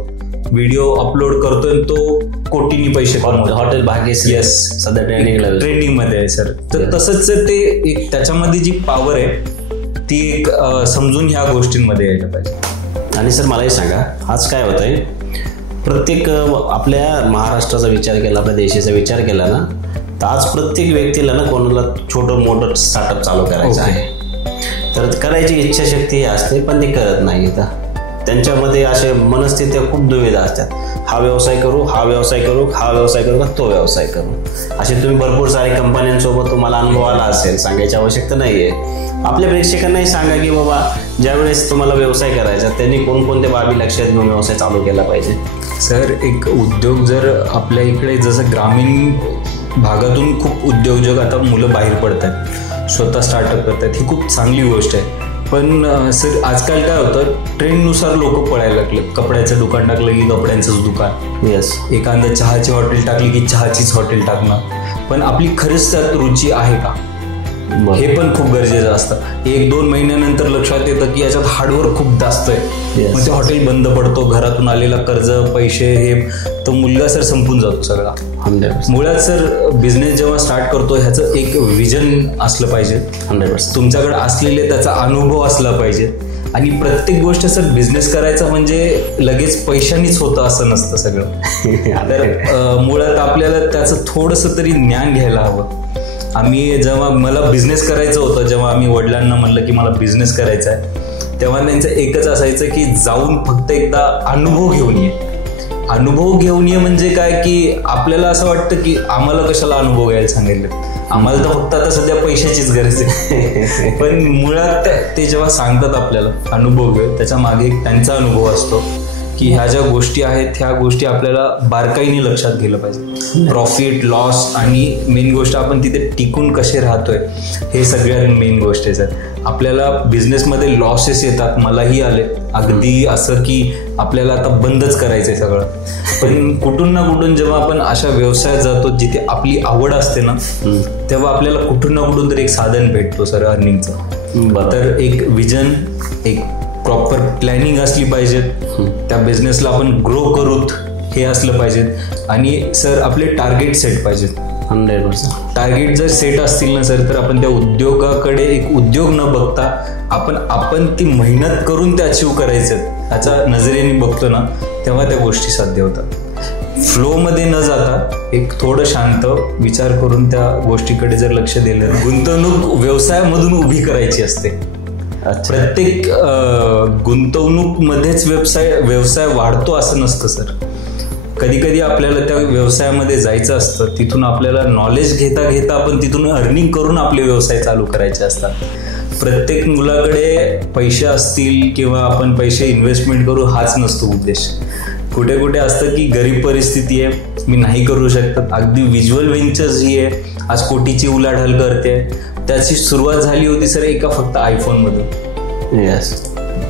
व्हिडिओ अपलोड करतोय, तो कोटींनी पैसे कमवतो. हॉटेल भाग्यश्री. येस. सध्या ट्रेंडिंग मध्ये आहे सर. तर तसंच ते एक त्याच्यामध्ये जी पॉवर आहे ती एक समजून ह्या गोष्टींमध्ये यायला पाहिजे. आणि सर मला हे सांगा, आज काय होत आहे, प्रत्येक आपल्या महाराष्ट्राचा विचार केला, आपल्या देशाचा विचार केला ना, तर आज प्रत्येक व्यक्तीला ना कोणाला छोटं मोठं स्टार्टअप चालू करायचं आहे. तर करायची इच्छाशक्ती असते पण ते करत नाही. त्यांच्यामध्ये असे मनस्थित्या खूप दुविधा असतात. हा व्यवसाय करू, हा व्यवसाय करू, हा व्यवसाय करू का तो व्यवसाय करू. असे तुम्ही भरपूर सारे कंपन्यांसोबत तुम्हाला अनुभव आला असेल, सांगायची आवश्यकता नाही आहे. आपल्या प्रेक्षकांनाही सांगा की बाबा ज्यावेळेस तुम्हाला व्यवसाय करायचा त्यांनी कोणकोणत्या बाबी लक्षात घेऊन व्यवसाय चालू केला पाहिजे. सर एक उद्योग जर आपल्या इकडे जसं ग्रामीण भागातून खूप उद्योजक आता मुलं बाहेर पडतात, स्वतः स्टार्टअप करतात, ही खूप चांगली गोष्ट आहे. पण सर आजकाल काय होतं, ट्रेंडनुसार लोक पळायला लागले. कपड्याचं दुकान टाकलं की कपड्यांचंच दुकान. येस. एखादं चहाची हॉटेल टाकली की चहाचीच हॉटेल टाकणं. पण आपली खरंच त्यात रुची आहे का? हे पण खूप गरजेचं असतं. 1-2 महिन्यानंतर लक्षात येतं की याच्यात हार्डवर्क खूप जास्त आहे, मग ते हॉटेल बंद पडतो, घरातून आलेला कर्ज पैसे हे तो मुलगा सर संपून जातो सगळा. मुळात सर बिझनेस जेव्हा स्टार्ट करतो ह्याचं एक विजन असलं पाहिजे, 100% तुमच्याकडे असलेले त्याचा अनुभव असला पाहिजे. आणि प्रत्येक गोष्ट सर बिझनेस करायचा म्हणजे लगेच पैशानीच होतं असं नसतं सगळं. तर मुळात आपल्याला त्याचं थोडंसं तरी ज्ञान घ्यायला हवं. आम्ही जेव्हा मला बिझनेस करायचं होतं, जेव्हा आम्ही वडिलांना म्हणलं की मला बिझनेस करायचा आहे, तेव्हा त्यांचं एकच असायचं की जाऊन फक्त एकदा अनुभव घेऊन ये. अनुभव घेऊन ये म्हणजे काय की आपल्याला असं वाटतं की आम्हाला कशाला अनुभव घ्यायला सांगितलं, आम्हाला तर फक्त आता सध्या पैशाचीच गरज आहे. पण मुळात ते जेव्हा सांगतात आपल्याला अनुभव घे, त्याच्या मागे त्यांचा अनुभव असतो की ह्या ज्या गोष्टी आहेत ह्या गोष्टी आपल्याला बारकाईने लक्षात गेलं पाहिजे. प्रॉफिट लॉस आणि मेन गोष्ट आपण तिथे टिकून कसे राहतोय हे सगळ्यात मेन गोष्ट आहे सर. आपल्याला बिझनेसमध्ये लॉसेस येतात, मलाही आले, अगदी असं की आपल्याला आता बंदच करायचंय सगळं. पण कुठून ना कुठून जेव्हा आपण अशा व्यवसायात जातो जिथे आपली आवड असते ना, तेव्हा आपल्याला कुठून ना कुठून तरी एक साधन भेटतो सर अर्निंगचं. तर एक विजन, एक प्रॉपर प्लॅनिंग असली पाहिजे, त्या बिझनेसला आपण ग्रो करूत हे असलं पाहिजे. आणि सर आपले टार्गेट सेट पाहिजेत. 100% टार्गेट जर सेट असतील ना सर, तर आपण त्या उद्योगाकडे एक उद्योग न बघता आपण ती मेहनत करून ते अचीव करायचं त्याच्या नजरेने बघतो ना, तेव्हा त्या गोष्टी साध्य होतात. फ्लोमध्ये न जाता एक थोडं शांत विचार करून त्या गोष्टीकडे जर लक्ष दिलं, गुंतवणूक व्यवसायामधून उभी करायची असते. प्रत्येक गुंतवणूक मध्येच व्यवसाय वाढतो असं नसतं सर. कधी कधी आपल्याला त्या व्यवसायामध्ये जायचं असतं, तिथून आपल्याला नॉलेज घेता घेता आपण तिथून अर्निंग करून आपले व्यवसाय चालू करायचे असतात. प्रत्येक मुलाकडे पैसे असतील किंवा आपण पैसे इन्व्हेस्टमेंट करू हाच नसतो उद्देश. कुठे कुठे असतं की गरीब परिस्थिती आहे, मी नाही करू शकत. अगदी व्हिज्युअल व्हेंचर्स ही आहे आज कोटीची उलाढाल करते. त्याची सुरुवात झाली होती सर एका फक्त आयफोनमधून.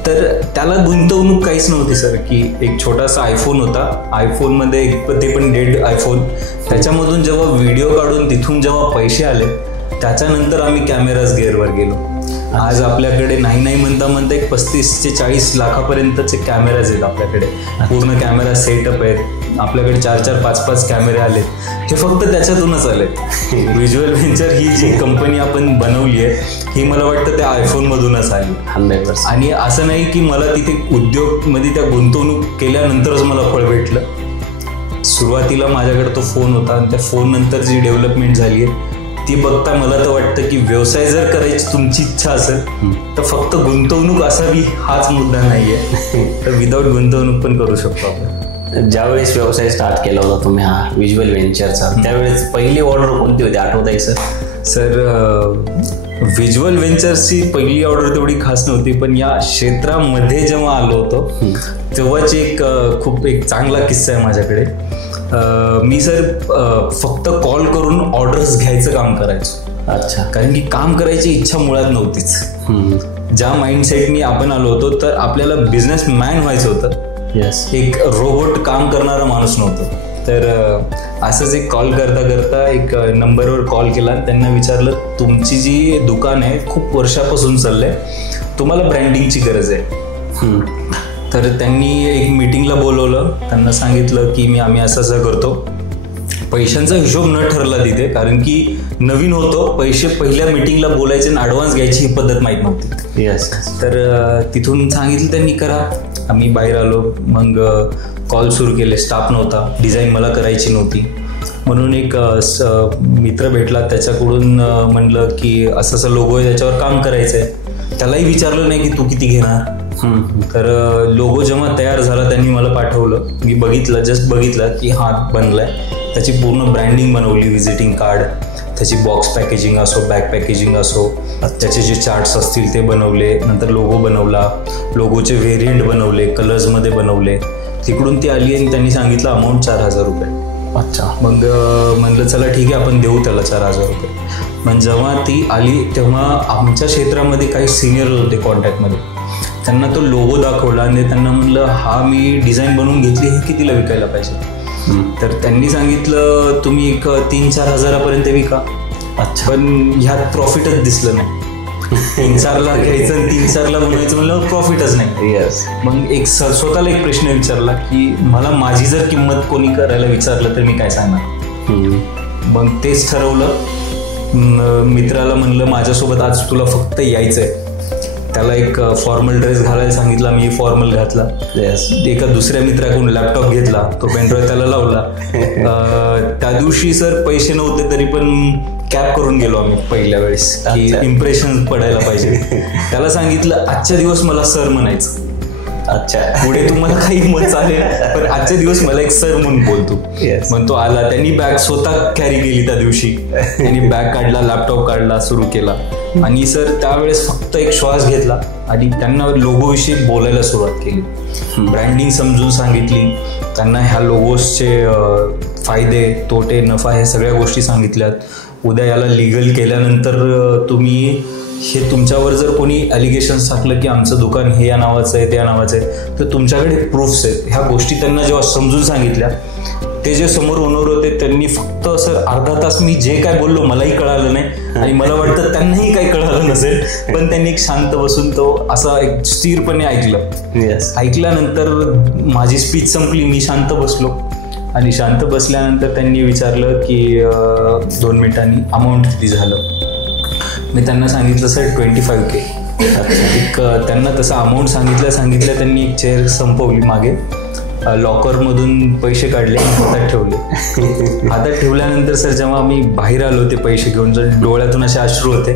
तर त्याला गुंतवणूक काहीच नव्हती सर, की एक छोटासा आयफोन होता, आयफोनमध्ये ते पण डेड आयफोन. त्याच्यामधून जेव्हा व्हिडिओ काढून तिथून जेव्हा पैसे आले, त्याच्यानंतर आम्ही कॅमेराज गिअरवर गेलो. आज आपल्याकडे नाही म्हणता एक 35 ते 40 लाखापर्यंतचे कॅमेराज आहेत आपल्याकडे. पूर्ण कॅमेरा सेटअप आहेत आपल्याकडे, 4-4, 5-5 कॅमेरे आलेत. हे फक्त त्याच्यातूनच आले. व्हिज्युअल व्हेंचर ही जी कंपनी आपण बनवली आहे ही मला वाटतं त्या आयफोनमधूनच आली. 100%. आणि असं नाही की मला तिथे उद्योगमध्ये त्या गुंतवणूक केल्यानंतरच मला फळ भेटलं. सुरुवातीला माझ्याकडे तो फोन होता आणि त्या फोन नंतर जी डेव्हलपमेंट झाली आहे ती बघता मला तर वाटतं की व्यवसाय जर करायची तुमची इच्छा असेल तर फक्त गुंतवणूक असावी हाच मुद्दा नाहीये. तर विदाऊट गुंतवणूक पण करू शकतो आपण. ज्यावेळेस व्यवसाय स्टार्ट केला होता तुम्ही हा व्हिज्युअल व्हेंचरचा, त्यावेळेस पहिली ऑर्डर कोणती होती आठवत आहे सर? सर व्हिज्युअल व्हेंचर्सची पहिली ऑर्डर तेवढी खास नव्हती, पण या क्षेत्रामध्ये जेव्हा आलो होतो तेव्हाची एक चांगला किस्सा आहे माझ्याकडे. मी सर फक्त कॉल करून ऑर्डर्स घ्यायचं काम करायचो. अच्छा. कारण की काम करायची इच्छा मुळात नव्हतीच. ज्या माइंडसेटनी आपण आलो होतो तर आपल्याला बिझनेस मॅन व्हायचं होतं. एक रोबोट काम करणारा माणूस नव्हतं. तर असंच एक कॉल करता एक नंबरवर कॉल केला, त्यांना विचारलं तुमची जी दुकान आहे खूप वर्षापासून चाललंय, तुम्हाला ब्रँडिंगची गरज आहे. तर त्यांनी एक मीटिंगला बोलवलं, त्यांना सांगितलं की आम्ही असं करतो. पैशांचा हिशोब न ठरला तिथे, कारण की नवीन होतो, पैसे पहिल्या मीटिंगला बोलायचे आणि ॲडव्हान्स घ्यायची ही पद्धत माहीत नव्हती. तर तिथून सांगितलं त्यांनी करा. आम्ही बाहेर आलो, मग कॉल सुरू केले. स्टाफ नव्हता, डिझाईन मला करायची नव्हती, म्हणून एक मित्र भेटला, त्याच्याकडून म्हणलं की असं लोगो आहे त्याच्यावर काम करायचं आहे. त्यालाही विचारलं नाही की तू किती घेणार. तर लोगो जेव्हा तयार झाला त्यांनी मला पाठवलं, मी जस्ट बघितलं की हा बनलाय. त्याची पूर्ण ब्रँडिंग बनवली, व्हिजिटिंग कार्ड, त्याची बॉक्स पॅकेजिंग असो, बॅग पॅकेजिंग असो, त्याचे जे चार्ट्स असतील ते बनवले. नंतर लोगो बनवला, लोगोचे व्हेरियंट बनवले, कलर्समध्ये बनवले. तिकडून ती आली आणि त्यांनी सांगितलं अमाऊंट 4,000 रुपये. अच्छा. मग म्हणलं चला ठीक आहे आपण देऊ त्याला 4,000 रुपये. पण जेव्हा ती आली तेव्हा आमच्या क्षेत्रामध्ये काही सिनियर्स होते कॉन्टॅक्टमध्ये, त्यांना तो लोगो दाखवला आणि त्यांना म्हणलं हा मी डिझाईन बनवून घेतली, हे कितीला विकायला पाहिजे. तर त्यांनी सांगितलं तुम्ही एक 3-4 हजारापर्यंत विका. अच्छा. पण ह्यात प्रॉफिटच दिसलं नाही. 3-4 घ्यायचं आणि 3-4 बनवायचं म्हणलं प्रॉफिटच नाही. मग एक स्वतःला एक प्रश्न विचारला की मला माझी जर किंमत कोणी करायला विचारलं तर मी काय सांगणार. मग तेच ठरवलं. मित्राला म्हणलं माझ्यासोबत आज तुला फक्त यायचंय. त्याला एक फॉर्मल ड्रेस घालायला सांगितला, मी फॉर्मल घातला. एका दुसऱ्या मित्राकडून लॅपटॉप घेतला, तो पेनड्राईव्ह त्याला लावला. त्या दिवशी सर पैसे नव्हते तरी पण कॅब करून गेलो आम्ही पहिल्या वेळेस की इम्प्रेशन पडायला पाहिजे. त्याला सांगितलं आजच्या दिवस मला सर म्हणायचं. अच्छा, पुढे तुम्हाला काही मत चालेल पण आजच्या दिवस मला एक सर म्हणून बोलतो. मग तो आला, त्यांनी बॅग स्वतः कॅरी केली त्या दिवशी. त्यांनी बॅग काढला, लॅपटॉप काढला, सुरू केला. आणि सर त्यावेळेस फक्त एक श्वास घेतला आणि त्यांना लोगोविषयी बोलायला सुरुवात केली. ब्रँडिंग समजून सांगितली त्यांना, ह्या लोगोसचे फायदे तोटे नफा ह्या सगळ्या गोष्टी सांगितल्यात. उद्या याला लिगल केल्यानंतर तुम्ही हे तुमच्यावर जर कोणी ॲलिगेशन्स टाकलं की आमचं दुकान हे या नावाचं आहे त्या नावाचं आहे तर तुमच्याकडे प्रूफ्स आहेत. ह्या गोष्टी त्यांना जेव्हा समजून सांगितल्या, ते जे समोर ओनर होते त्यांनी फक्त असं अर्धा तास मी जे काय बोललो मलाही कळालं नाही आणि मला वाटतं त्यांनाही काही कळालं नसेल, पण त्यांनी एक शांत बसून तो असा एक स्थिरपणे ऐकलं. ऐकल्यानंतर माझी स्पीच संपली, मी शांत बसलो. आणि शांत बसल्यानंतर त्यांनी विचारलं की 2 मिनिटांनी अमाऊंट किती झालं. मी त्यांना सांगितलं सर 25K. एक त्यांना तसं अमाऊंट सांगितलं. त्यांनी एक चेअर संपवली मागे, लॉकरमधून पैसे काढले, हातात ठेवले. हातात ठेवल्यानंतर सर जेव्हा आम्ही बाहेर आलो ते पैसे घेऊन, डोळ्यातून असे अश्रू होते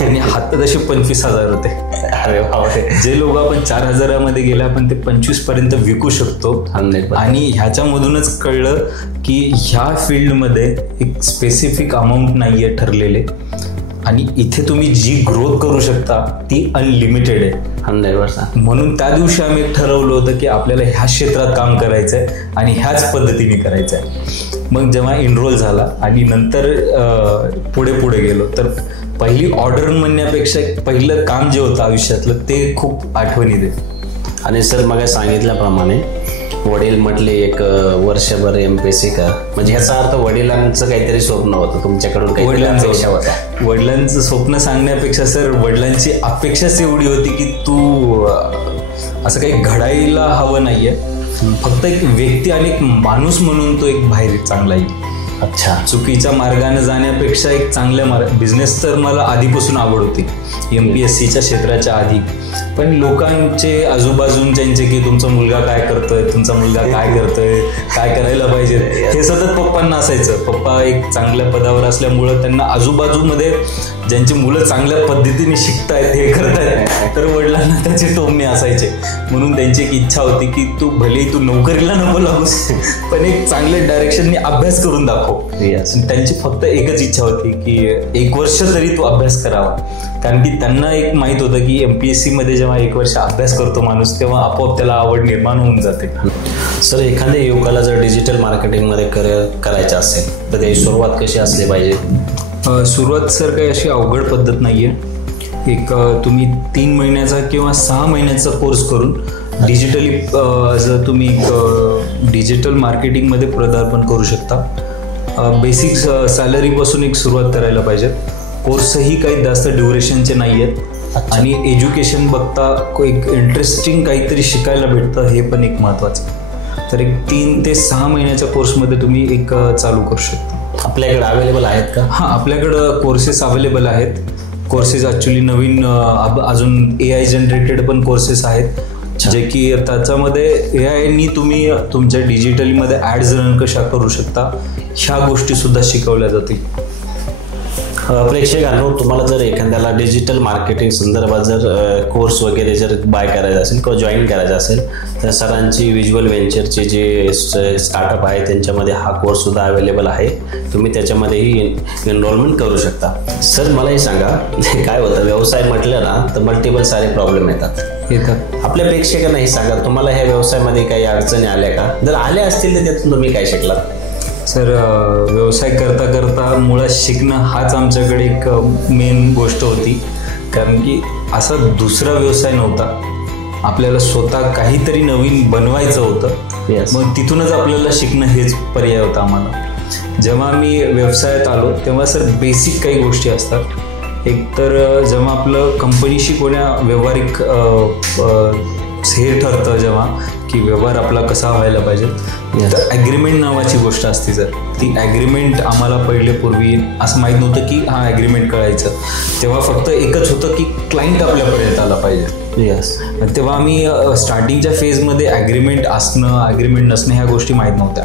आणि हातात असे 25,000 होते. अरे बापरे. जे लोक आपण 4,000मध्ये गेले आपण ते 25 पर्यंत विकू शकतो. आणि ह्याच्यामधूनच कळलं की ह्या फील्डमध्ये एक स्पेसिफिक अमाऊंट नाही आहे ठरलेले आणि इथे तुम्ही जी ग्रोथ करू शकता ती अनलिमिटेड आहे. 100%. म्हणून त्या दिवशी आम्ही ठरवलं होतं की आपल्याला ह्या क्षेत्रात काम करायचं आहे आणि ह्याच पद्धतीने करायचं आहे. मग जेव्हा एनरोल झाला आणि नंतर पुढे गेलो तर पहिली ऑर्डर म्हणण्यापेक्षा पहिलं काम जे होतं आयुष्यातलं ते खूप आठवणीत आहे. आणि सर मग सांगितल्याप्रमाणे वडील म्हटले एक वर्षभर MPSC कर, म्हणजे ह्याचा अर्थ वडिलांचं काहीतरी स्वप्न होतं तुमच्याकडून, काही अपेक्षा होता. वडिलांचं स्वप्न सांगण्यापेक्षा सर वडिलांची अपेक्षाच एवढी होती की तू असं काही घडायला हवं नाहीये, फक्त एक व्यक्ती आणि एक माणूस म्हणून तो एक बाहेर चांगला येईल. अच्छा. चुकीच्या मार्गाने जाण्यापेक्षा एक चांगल्या बिझनेस तर मला आधीपासून आवड होती MPSCच्या क्षेत्राच्या आधी, पण लोकांचे आजूबाजूंचे की तुमचा मुलगा काय करतोय, तुमचा मुलगा काय करतोय, काय करायला पाहिजे, हे सतत पप्पांना असायचं. पप्पा एक चांगल्या पदावर असल्यामुळं त्यांना आजूबाजूमध्ये ज्यांची मुलं चांगल्या पद्धतीने शिकतायत हे करतायत तर वडिलांना त्याचे टोमणे असायचे. म्हणून त्यांची एक इच्छा होती की तू नोकरीला नको लागूस पण एक चांगल्या डायरेक्शनने अभ्यास करून दाखव. त्यांची फक्त एकच इच्छा होती की 1 वर्ष तरी तू अभ्यास करावा, कारण की त्यांना एक माहित होतं की MPSC मध्ये जेव्हा 1 वर्ष अभ्यास करतो माणूस तेव्हा आपोआप त्याला आवड निर्माण होऊन जाते. सर एखाद्या युवकाला जर डिजिटल मार्केटिंगमध्ये करिअर करायचं असेल तर त्याची सुरुवात कशी असली पाहिजे? सुरुवात सर काही अशी अवघड पद्धत नाही आहे. एक तुम्ही 3 महिन्याचा किंवा 6 महिन्याचा कोर्स करून डिजिटली जर तुम्ही डिजिटल मार्केटिंगमध्ये पदार्पण करू शकता. बेसिक सॅलरीपासून एक सुरुवात करायला पाहिजे. कोर्सही काही जास्त ड्युरेशनचे नाही आहेत आणि एज्युकेशन बघता एक इंटरेस्टिंग काहीतरी शिकायला भेटतं हे पण एक महत्त्वाचं. तर एक 3 ते 6 महिन्याच्या कोर्समध्ये तुम्ही एक चालू करू शकता. आपल्याकडे अवेलेबल आहेत का? हां, आपल्याकडं कोर्सेस अवेलेबल आहेत. कोर्सेस ॲक्च्युली नवीन अजून AI जनरेटेड पण कोर्सेस आहेत जे की त्याच्यामध्ये AIनी तुम्ही तुमच्या डिजिटलीमध्ये ॲड्स रन कशा करू शकता ह्या गोष्टी सुद्धा शिकवल्या जातील. प्रेक्षकांनो, तुम्हाला जर एखाद्याला डिजिटल मार्केटिंग संदर्भात जर कोर्स वगैरे जर बाय करायचा असेल किंवा जॉईन करायचा असेल तर सरांची विज्युअल व्हेंचरचे जे स्टार्टअप आहे त्यांच्यामध्ये हा कोर्ससुद्धा अवेलेबल आहे. तुम्ही त्याच्यामध्येही एनरोलमेंट करू शकता. सर मला हे सांगा, काय होतं व्यवसाय म्हटलं ना तर मल्टिपल सारे प्रॉब्लेम येतात. आपल्या प्रेक्षकांना हे सांगा, तुम्हाला ह्या व्यवसायामध्ये काही अडचणी आल्या का? जर आल्या असतील तर त्यातून तुम्ही काय शिकलात? सर व्यवसाय करता करता मुळात शिकणं हाच आमच्याकडे एक मेन गोष्ट होती, कारण की असा दुसरा व्यवसाय नव्हता. आपल्याला स्वतः काहीतरी नवीन बनवायचं होतं. मग तिथूनच आपल्याला शिकणं हेच पर्याय होता आम्हाला. जेव्हा मी व्यवसायात आलो तेव्हा सर बेसिक काही गोष्टी असतात. एक तर जेव्हा आपलं कंपनीशी कोण्या व्यावहारिक हे ठरतं जेव्हा की व्यवहार आपला कसा व्हायला पाहिजे, तर ॲग्रीमेंट नावाची गोष्ट असते सर. ती ॲग्रीमेंट आम्हाला पहिले पूर्वी असं माहीत नव्हतं की हा ॲग्रीमेंट कळायचं. तेव्हा फक्त एकच होतं की क्लायंट आपल्यापर्यंत आला पाहिजे. यस. तेव्हा आम्ही स्टार्टिंगच्या फेजमध्ये ॲग्रीमेंट असणं ॲग्रीमेंट नसणं ह्या गोष्टी माहीत नव्हत्या.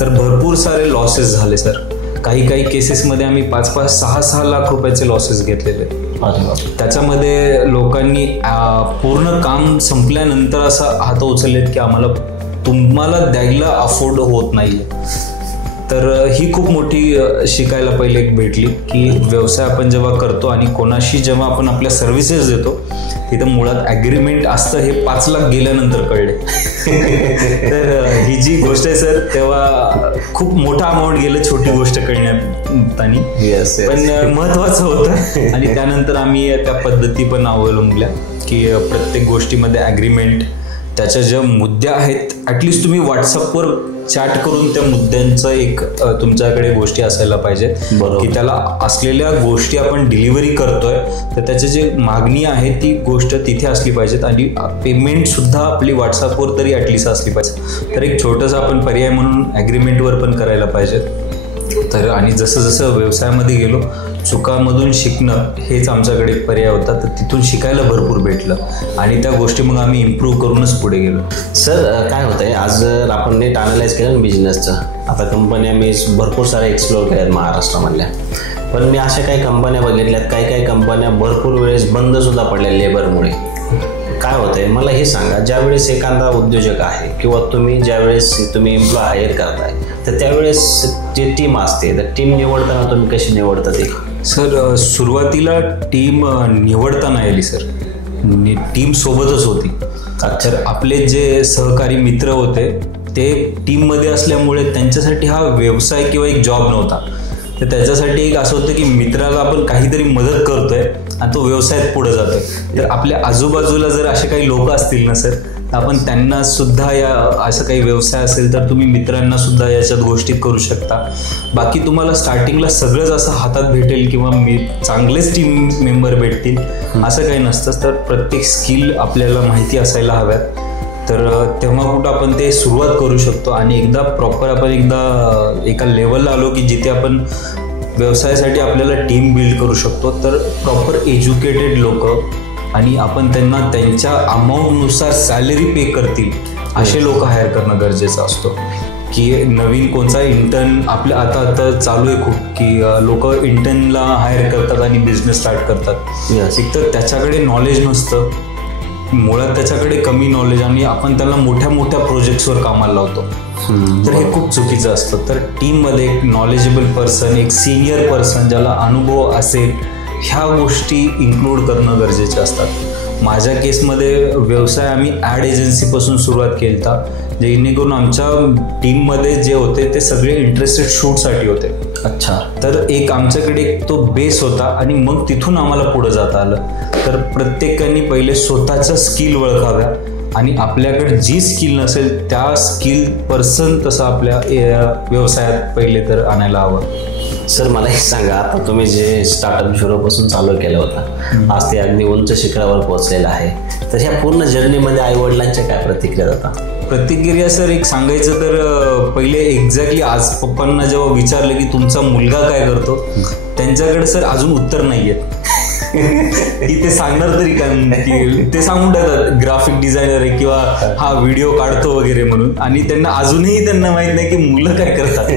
तर भरपूर सारे लॉसेस झाले सर. काही केसेसमध्ये आम्ही 5-5, 6-6 लाख रुपयाचे लॉसेस घेतलेले. त्याच्यामध्ये लोकांनी पूर्ण काम संपल्यानंतर असं हात उचललेत की तुम्हाला द्यायला अफोर्ड होत नाहीये. तर ही खूप मोठी शिकायला पहिले भेटली की व्यवसाय आपण जेव्हा करतो आणि कोणाशी जेव्हा आपण आपल्या सर्व्हिसेस देतो तिथं मुळात ॲग्रीमेंट असतं हे 5 लाख गेल्यानंतर कळले. तर ही जी गोष्ट आहे सर, तेव्हा खूप मोठा अमाऊंट गेलं छोटी गोष्ट कळण्यातानी. पण महत्वाचं होतं. आणि त्यानंतर आम्ही त्या पद्धती पण अवलंबल्या की प्रत्येक गोष्टीमध्ये ॲग्रीमेंट, त्याच्या ज्या मुद्दे आहेत ॲटलिस्ट तुम्ही व्हॉट्सअपवर चॅट करून त्या मुद्द्यांचं एक तुमच्याकडे गोष्टी असायला पाहिजे की त्याला असलेल्या गोष्टी आपण डिलिव्हरी करतोय तर त्याची जी मागणी आहे ती गोष्ट तिथे असली पाहिजेत आणि पेमेंटसुद्धा आपली व्हॉट्सअपवर तरी ॲटलिस्ट असली पाहिजे. तर एक छोटंसं आपण पर्याय म्हणून ॲग्रीमेंटवर पण करायला पाहिजे. तर आणि जसं जसं व्यवसायामध्ये गेलो चुकामधून शिकणं हेच आमच्याकडे पर्याय होता. तर तिथून शिकायला भरपूर भेटलं आणि त्या गोष्टी मग आम्ही इम्प्रूव्ह करूनच पुढे गेलो. सर काय होतंय, आज जर आपण नेट अनालाइज केलं ना बिझनेसचं, आता कंपन्या मी भरपूर साऱ्या एक्सप्लोर केल्यात महाराष्ट्रामधल्या, पण मी अशा काही कंपन्या बघितल्यात काही कंपन्या भरपूर वेळेस बंदसुद्धा पडल्या लेबरमुळे. काय होतंय मला हे सांगा, ज्यावेळेस एखादा उद्योजक आहे किंवा ज्यावेळेस तुम्ही एम्प्लॉय हायर करताय तर त्यावेळेस जी टीम असते तर टीम निवडताना तुम्ही कशी निवडता ते? सर सुरुवातीला टीम निवडता नाही आली सर, टीम सोबतच होती. तर आपले जे सहकारी मित्र होते ते टीममध्ये असल्यामुळे त्यांच्यासाठी हा व्यवसाय किंवा एक जॉब नव्हता. तर त्याच्यासाठी एक असं होतं की मित्राला आपण काहीतरी मदत करतोय आणि तो व्यवसायात पुढे जातोय. तर आपल्या आजूबाजूला जर असे काही लोक असतील ना सर, आपण त्यांना सुद्धा या असं काही व्यवसाय असेल तर तुम्ही मित्रांना सुद्धा याच्यात गोष्टी करू शकता. बाकी तुम्हाला स्टार्टिंगला सगळंच असं हातात भेटेल किंवा चांगलेच टीम मेंबर भेटतील असं काही नसतं. तर प्रत्येक स्किल आपल्याला माहिती असायला हव्यात. तर तेव्हा कुठं आपण ते सुरुवात करू शकतो आणि एकदा प्रॉपर आपण एका लेवलला आलो की जिथे आपण व्यवसायासाठी आपल्याला टीम बिल्ड करू शकतो. तर प्रॉपर एज्युकेटेड लोक आणि आपण त्यांना त्यांच्या अमाऊंटनुसार सॅलरी पे करतील असे लोक हायर करणं गरजेचं असतो. की नवीन कोणता इंटर्न आपल्या आता चालू आहे खूप की लोक इंटर्नला हायर करतात आणि बिझनेस स्टार्ट करतात. एक तर त्याच्याकडे नॉलेज नसतं, मुळात त्याच्याकडे कमी नॉलेज आणि आपण त्याला मोठ्या मोठ्या प्रोजेक्ट्सवर कामाला लावतो. तर हे खूप चुकीचं असतं. तर टीममध्ये एक नॉलेजेबल पर्सन, एक सिनियर पर्सन ज्याला अनुभव असेल ह्या गोष्टी इन्क्लूड करणं गरजेचे असतात. माझ्या केसमध्ये व्यवसाय आम्ही ॲड एजन्सीपासून सुरुवात केली होता, जेणेकरून आमच्या टीममध्ये जे होते ते सगळे इंटरेस्टेड शूटसाठी होते. अच्छा. तर एक आमच्याकडे तो बेस होता आणि मग तिथून आम्हाला पुढं जाता आलं. तर प्रत्येकाने पहिले स्वतःच्या स्किल ओळखाव्या आणि आपल्याकडे जी स्किल नसेल त्या स्किल पर्सन तसं आपल्या व्यवसायात पहिले तर आणायला हवं. सर मला हे सांगा, आता तुम्ही जे स्टार्टअप झिरोपासून चालू केलं होतं, आज ते अगदी उंच शिखरावर पोहोचलेलं आहे, तर ह्या पूर्ण जर्नीमध्ये आईवडिलांच्या काय प्रतिक्रिया जातात? प्रतिक्रिया सर एक सांगायचं तर पहिले एक्झॅक्टली आज पप्पांना जेव्हा विचारलं की तुमचा मुलगा काय करतो, त्यांच्याकडे सर अजून उत्तर नाही आहेत की ते सांगणार तरी काय, की ते सांगून टाकतात ग्राफिक डिझायनर आहे किंवा हा व्हिडिओ काढतो वगैरे म्हणून, आणि त्यांना अजूनही त्यांना माहित नाही की मुलं काय करतात.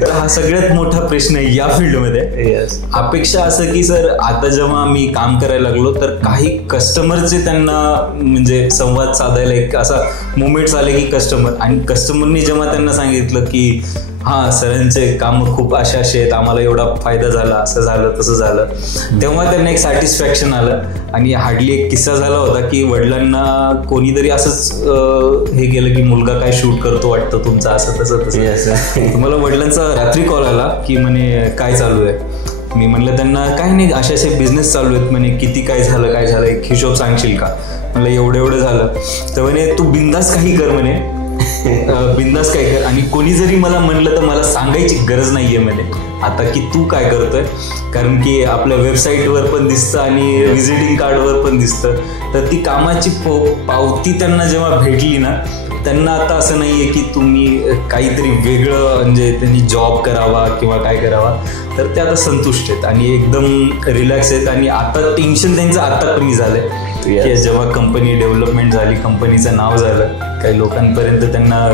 तर हा सगळ्यात मोठा प्रश्न आहे या फील्डमध्ये. अपेक्षा असं की सर आता जेव्हा मी काम करायला लागलो तर काही कस्टमरचे त्यांना म्हणजे संवाद साधायला एक असा मुमेंट्स आले की कस्टमरनी जेव्हा त्यांना सांगितलं की हां सरांचे कामं खूप असे आहेत, आम्हाला एवढा फायदा झाला, असं झालं तसं झालं, तेव्हा त्यांना एक सॅटिस्फॅक्शन आलं. आणि हार्डली एक किस्सा झाला होता की वडिलांना कोणीतरी असंच हे केलं की मुलगा काय शूट करतो वाटतं तुमचा, असं तसं. मला वडिलांचा रात्री कॉल आला की म्हणे काय चालू आहे. मी म्हणलं त्यांना काही नाही, असे बिझनेस चालू आहेत म्हणे, किती काय झालं एक हिशोब सांगशील का. म्हणलं एवढं झालं. तर म्हणे तू बिंदास काही कर म्हणे, बिंदास काय कर. आणि कोणी जरी मला म्हणलं तर मला सांगायची गरज नाहीये मध्ये आता की तू काय करतोय, कारण की आपल्या वेबसाईटवर पण दिसतं आणि व्हिजिटिंग कार्डवर पण दिसतं. तर ती कामाची पावती त्यांना जेव्हा भेटली ना, त्यांना आता असं नाहीये की तुम्ही काहीतरी वेगळं म्हणजे त्यांनी जॉब करावा किंवा काय करावा, तर ते आता संतुष्ट आहेत आणि एकदम रिलॅक्स आहेत. आणि आता टेन्शन त्यांचं आता फ्री झालंय की जेव्हा कंपनी डेव्हलपमेंट झाली, कंपनीचं नाव झालं, काही लोकांपर्यंत त्यांना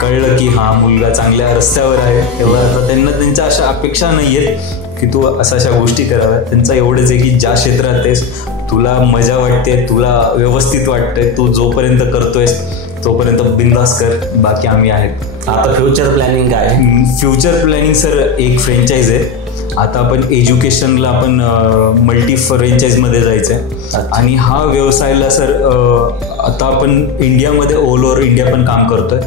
कळलं की हा मुलगा चांगल्या रस्त्यावर आहे, तेव्हा आता त्यांना त्यांच्या अशा अपेक्षा नाही आहेत की तू अशा गोष्टी कराव्या. त्यांचं एवढंच आहे की ज्या क्षेत्रात आहेस तुला मजा वाटते, तुला व्यवस्थित वाटतंय, तू जोपर्यंत करतोयस तोपर्यंत बिंदास कर, बाकी आम्ही आहेत. आता फ्युचर प्लॅनिंग काय? फ्युचर प्लॅनिंग सर एक फ्रँचाईज आहे. आता आपण एज्युकेशनला आपण मल्टी फ्रँचाईजमध्ये जायचं आहे. आणि हा व्यवसायाला सर आता आपण इंडियामध्ये ऑल ओव्हर इंडिया पण काम करतोय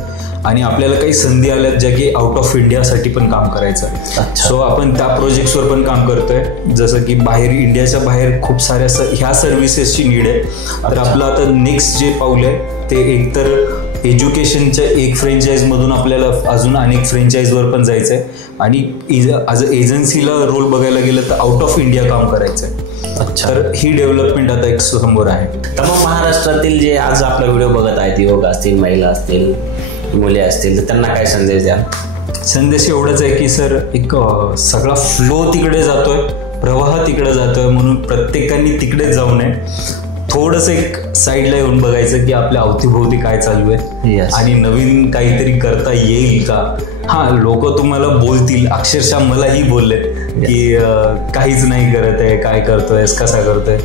आणि आपल्याला काही संधी आल्यात ज्या की आउट ऑफ इंडियासाठी पण काम करायचं आहे. सो आपण त्या प्रोजेक्ट्सवर पण काम करतोय. जसं की बाहेर इंडियाच्या बाहेर खूप साऱ्या ह्या सर्व्हिसेसची नीड आहे. तर आपलं आता नेक्स्ट जे पाऊल आहे ते एकतर एज्युकेशनच्या एक फ्रँचाईजमधून आपल्याला अजून अनेक फ्रँचाईजवर पण जायचं आहे आणि ॲज अ एजन्सीला रोल बघायला गेलं तर आउट ऑफ इंडिया काम करायचं आहे. तर ही डेव्हलपमेंट आता एक समोर आहे. तर मग महाराष्ट्रातील जे आज आपला व्हिडिओ बघत आहेत, युवक असतील, महिला असतील, मुले असतील, तर त्यांना काय संदेश द्या? संदेश एवढाच आहे की सर एक सगळा फ्लो तिकडे जातोय, प्रवाह तिकडे जातोय, म्हणून प्रत्येकाने तिकडे जाऊ नये. थोडंसं एक साईडला येऊन बघायचं की आपल्या अवतीभोवती काय चालू आहे आणि नवीन काहीतरी करता येईल का. हा, लोक तुम्हाला बोलतील, अक्षरशः मलाही बोलले की काहीच नाही करत आहे, काय करतोयस, कसा करतोय.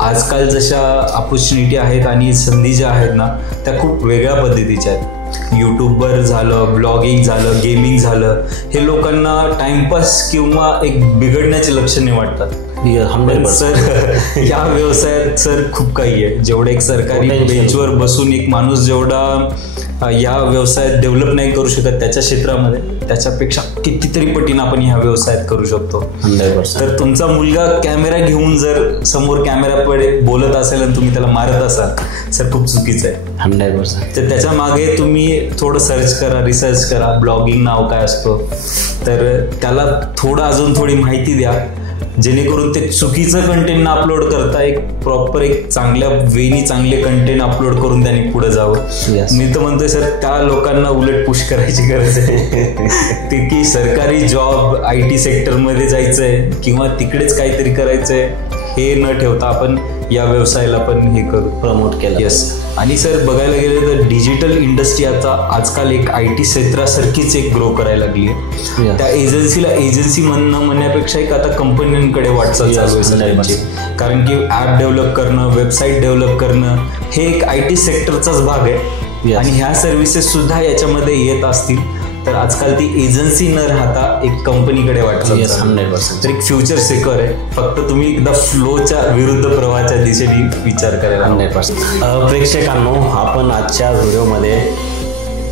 आजकाल जशा ऑपॉर्च्युनिटी आहेत आणि संधी ज्या आहेत ना त्या खूप वेगळ्या पद्धतीच्या आहेत. यूट्यूबवर झालं, ब्लॉगिंग झालं, गेमिंग झालं, हे लोकांना टाइमपास किंवा एक बिघडण्याचे लक्षणे वाटतात. सर या व्यवसायात सर खूप काही आहे. जेवढं एक सरकारी बेंचवर बसून एक माणूस जेवढा या व्यवसायात डेव्हलप नाही करू शकत त्याच्या क्षेत्रामध्ये, त्याच्यापेक्षा कितीतरी पटीनं आपण ह्या व्यवसायात करू शकतो. तर तुमचा मुलगा कॅमेरा घेऊन जर समोर कॅमेरापुढे बोलत असेल आणि तुम्ही त्याला मारत असाल सर, खूप चुकीचं आहे. 100%. तर त्याच्या मागे तुम्ही थोडं सर्च करा, रिसर्च करा, ब्लॉगिंग नाव काय असतो, तर त्याला थोडं अजून थोडी माहिती द्या, जेणेकरून ते चुकीचं कंटेंट ना अपलोड करता एक प्रॉपर एक चांगल्या वेनी चांगले कंटेंट अपलोड करून त्यांनी पुढे जावं. मी तर म्हणतोय सर त्या लोकांना उलट पुश करायची गरज आहे ते की सरकारी जॉब IT सेक्टरमध्ये जायचंय किंवा तिकडेच काहीतरी करायचंय हे न ठेवता आपण या व्यवसायाला पण हे करू, प्रमोट केलं. येस. आणि सर बघायला गेलं तर डिजिटल इंडस्ट्री आता आजकाल एक IT क्षेत्रासारखीच एक ग्रो करायला लागली आहे. त्या एजन्सीला एजन्सी म्हणण्यापेक्षा एक आता कंपन्यांकडे वाटचाल चालू आहे सगळ्यांची. कारण की ॲप डेव्हलप करणं, वेबसाईट डेव्हलप करणं हे एक IT सेक्टरचाच भाग आहे. आणि ह्या सर्व्हिसेस सुद्धा याच्यामध्ये येत असतील तर आजकाल ती एजन्सी न राहता एक कंपनीकडे वाटचाल. 100%. तर एक फ्युचर सिक्युअर आहे. फक्त तुम्ही एकदा फ्लोच्या विरुद्ध प्रवाहाच्या दिशेने विचार करायला. 100%. प्रेक्षकांनो, आपण आजच्या व्हिडिओमध्ये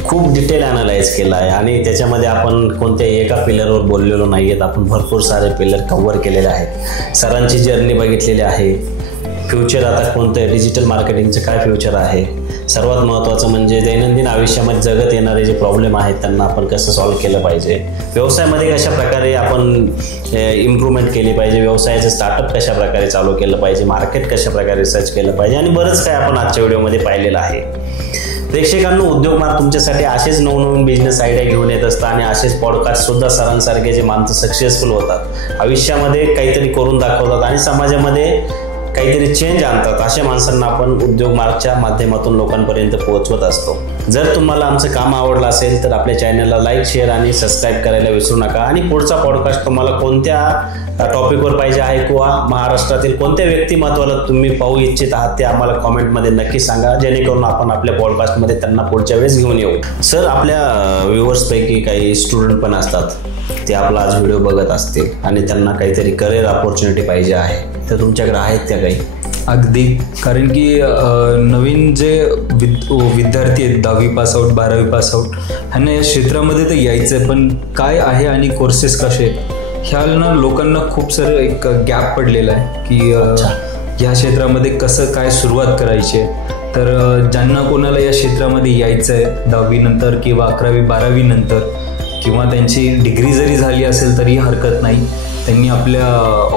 खूप डिटेल ॲनालाइज केला आहे आणि त्याच्यामध्ये आपण कोणत्याही एका पिलरवर बोललेलो नाही आहेत. आपण भरपूर सारे पिलर कव्हर केलेले आहेत. सरांची जर्नी बघितलेली आहे. फ्युचर आता कोणतं डिजिटल मार्केटिंगचं काय फ्युचर आहे. सर्वात महत्त्वाचं म्हणजे दैनंदिन आयुष्यामध्ये जगत येणारे जे प्रॉब्लेम आहेत त्यांना आपण कसं सॉल्व्ह केलं पाहिजे, व्यवसायामध्ये कशा प्रकारे आपण इम्प्रूव्हमेंट केली पाहिजे, व्यवसायाचं स्टार्टअप कशा प्रकारे चालू केलं पाहिजे, मार्केट कशा प्रकारे रिसर्च केलं पाहिजे आणि बरंच काय आपण आजच्या व्हिडिओमध्ये पाहिलेलं आहे. प्रेक्षकांनो, उद्योगमार्ग तुमच्यासाठी असेच नवनवीन बिझनेस आयडिया घेऊन येत असतात आणि असेच पॉडकास्टसुद्धा सरांसारखे जे माणसं सक्सेसफुल होतात, आयुष्यामध्ये काहीतरी करून दाखवतात आणि समाजामध्ये काहीतरी चेंज आणतात, अशा माणसांना आपण उद्योगमार्गच्या माध्यमातून लोकांपर्यंत पोहोचवत असतो. जर तुम्हाला आमचं काम आवडलं असेल तर आपल्या चॅनलला लाईक, शेअर आणि सबस्क्राईब करायला विसरू नका. आणि पुढचा पॉडकास्ट तुम्हाला कोणत्या टॉपिकवर पाहिजे आहे किंवा महाराष्ट्रातील कोणत्या व्यक्तिमत्वाला तुम्ही पाहू इच्छित आहात ते आम्हाला कॉमेंटमध्ये नक्की सांगा, जेणेकरून आपण आपल्या पॉडकास्टमध्ये त्यांना पुढच्या वेळेस घेऊन येऊ. सर, आपल्या व्ह्युअर्सपैकी काही स्टुडंट पण असतात, ते आपला आज व्हिडिओ बघत असतील आणि त्यांना काहीतरी करिअर ऑपॉर्च्युनिटी पाहिजे आहे, तर तुमच्याकडे आहेत त्या काही? अगदी. कारण की नवीन जे विद्यार्थी आहेत 10वी पासआउट 12वी पासआउट ह्यांना या क्षेत्रामध्ये तर यायचं आहे, पण काय आहे आणि कोर्सेस कसे ह्या ना लोकांना खूप सारं एक गॅप पडलेला आहे की ह्या क्षेत्रामध्ये कसं काय सुरुवात करायची आहे. तर ज्यांना कोणाला या क्षेत्रामध्ये यायचं आहे 10वी नंतर किंवा 11वी 12वी नंतर किंवा त्यांची डिग्री जरी झाली असेल तरी हरकत नाही, त्यांनी आपल्या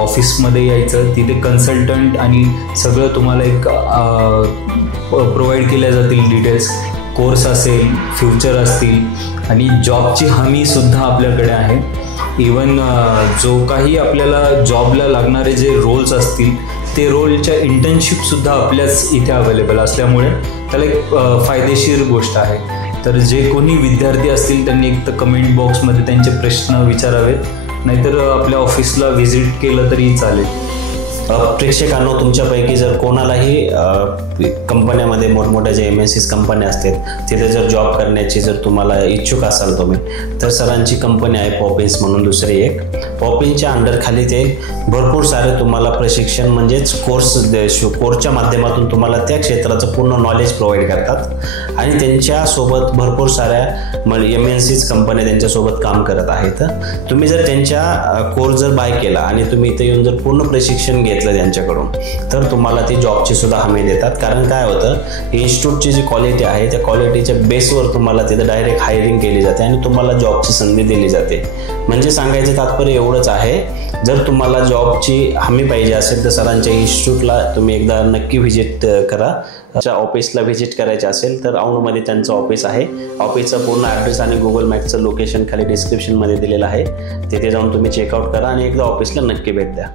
ऑफिसमध्ये यायचं. तिथे कन्सल्टंट आणि सगळं तुम्हाला एक प्रोव्हाइड केल्या जातील डिटेल्स. कोर्स असेल, फ्युचर असतील आणि जॉबची हमीसुद्धा आपल्याकडे आहे. इवन जो काही आपल्याला जॉबला लागणारे जे रोल्स असतील ते रोलच्या इंटर्नशिपसुद्धा आपल्याच इथे अवेलेबल असल्यामुळे त्याला एक फायदेशीर गोष्ट आहे. तर जे कोणी विद्यार्थी असतील त्यांनी एक तर कमेंट बॉक्समध्ये त्यांचे प्रश्न विचारावेत, नाहीतर आपल्या ऑफिसला व्हिजिट केलं तरी चालेल. प्रेक्षकांनो, तुमच्यापैकी जर कोणालाही कंपन्यामध्ये मोठमोठ्या जे MNCs कंपन्या असतात तिथे जर जॉब करण्याची जर तुम्हाला इच्छुक असाल तुम्ही, तर सरांची कंपनी आहे पॉपिन्स म्हणून दुसरी एक. पॉपिन्सच्या अंडरखाली ते भरपूर सारे तुम्हाला प्रशिक्षण म्हणजेच कोर्सच्या माध्यमातून तुम्हाला त्या क्षेत्राचं पूर्ण नॉलेज प्रोव्हाइड करतात आणि त्यांच्यासोबत भरपूर साऱ्या MNCs कंपन्या त्यांच्यासोबत काम करत आहेत. तुम्ही जर त्यांच्या कोर्स जर बाय केला आणि तुम्ही इथे येऊन जर पूर्ण प्रशिक्षण घेतलं त्यांच्याकडून, तर तुम्हाला ती जॉबची सुद्धा हमी देतात. कारण काय होतं, इन्स्टिट्यूटची जी क्वालिटी आहे त्या क्वालिटीच्या बेसवर तुम्हाला तिथं डायरेक्ट हायरिंग केली जाते आणि तुम्हाला जॉबची संधी दिली जाते. म्हणजे सांगायचं तात्पर्य एवढंच आहे, जर तुम्हाला जॉबची हमी पाहिजे असेल तर सरांच्या इन्स्टिट्यूटला तुम्ही एकदा नक्की व्हिजिट करा. ऑफिसला व्हिजिट करायचे असेल तर औंधमध्ये त्यांचं ऑफिस आहे. ऑफिसचा पूर्ण ॲड्रेस आणि गुगल मॅपचं लोकेशन खाली डिस्क्रिप्शनमध्ये दिलेलं आहे. तिथे जाऊन तुम्ही चेकआउट करा आणि एकदा ऑफिसला नक्की भेट द्या.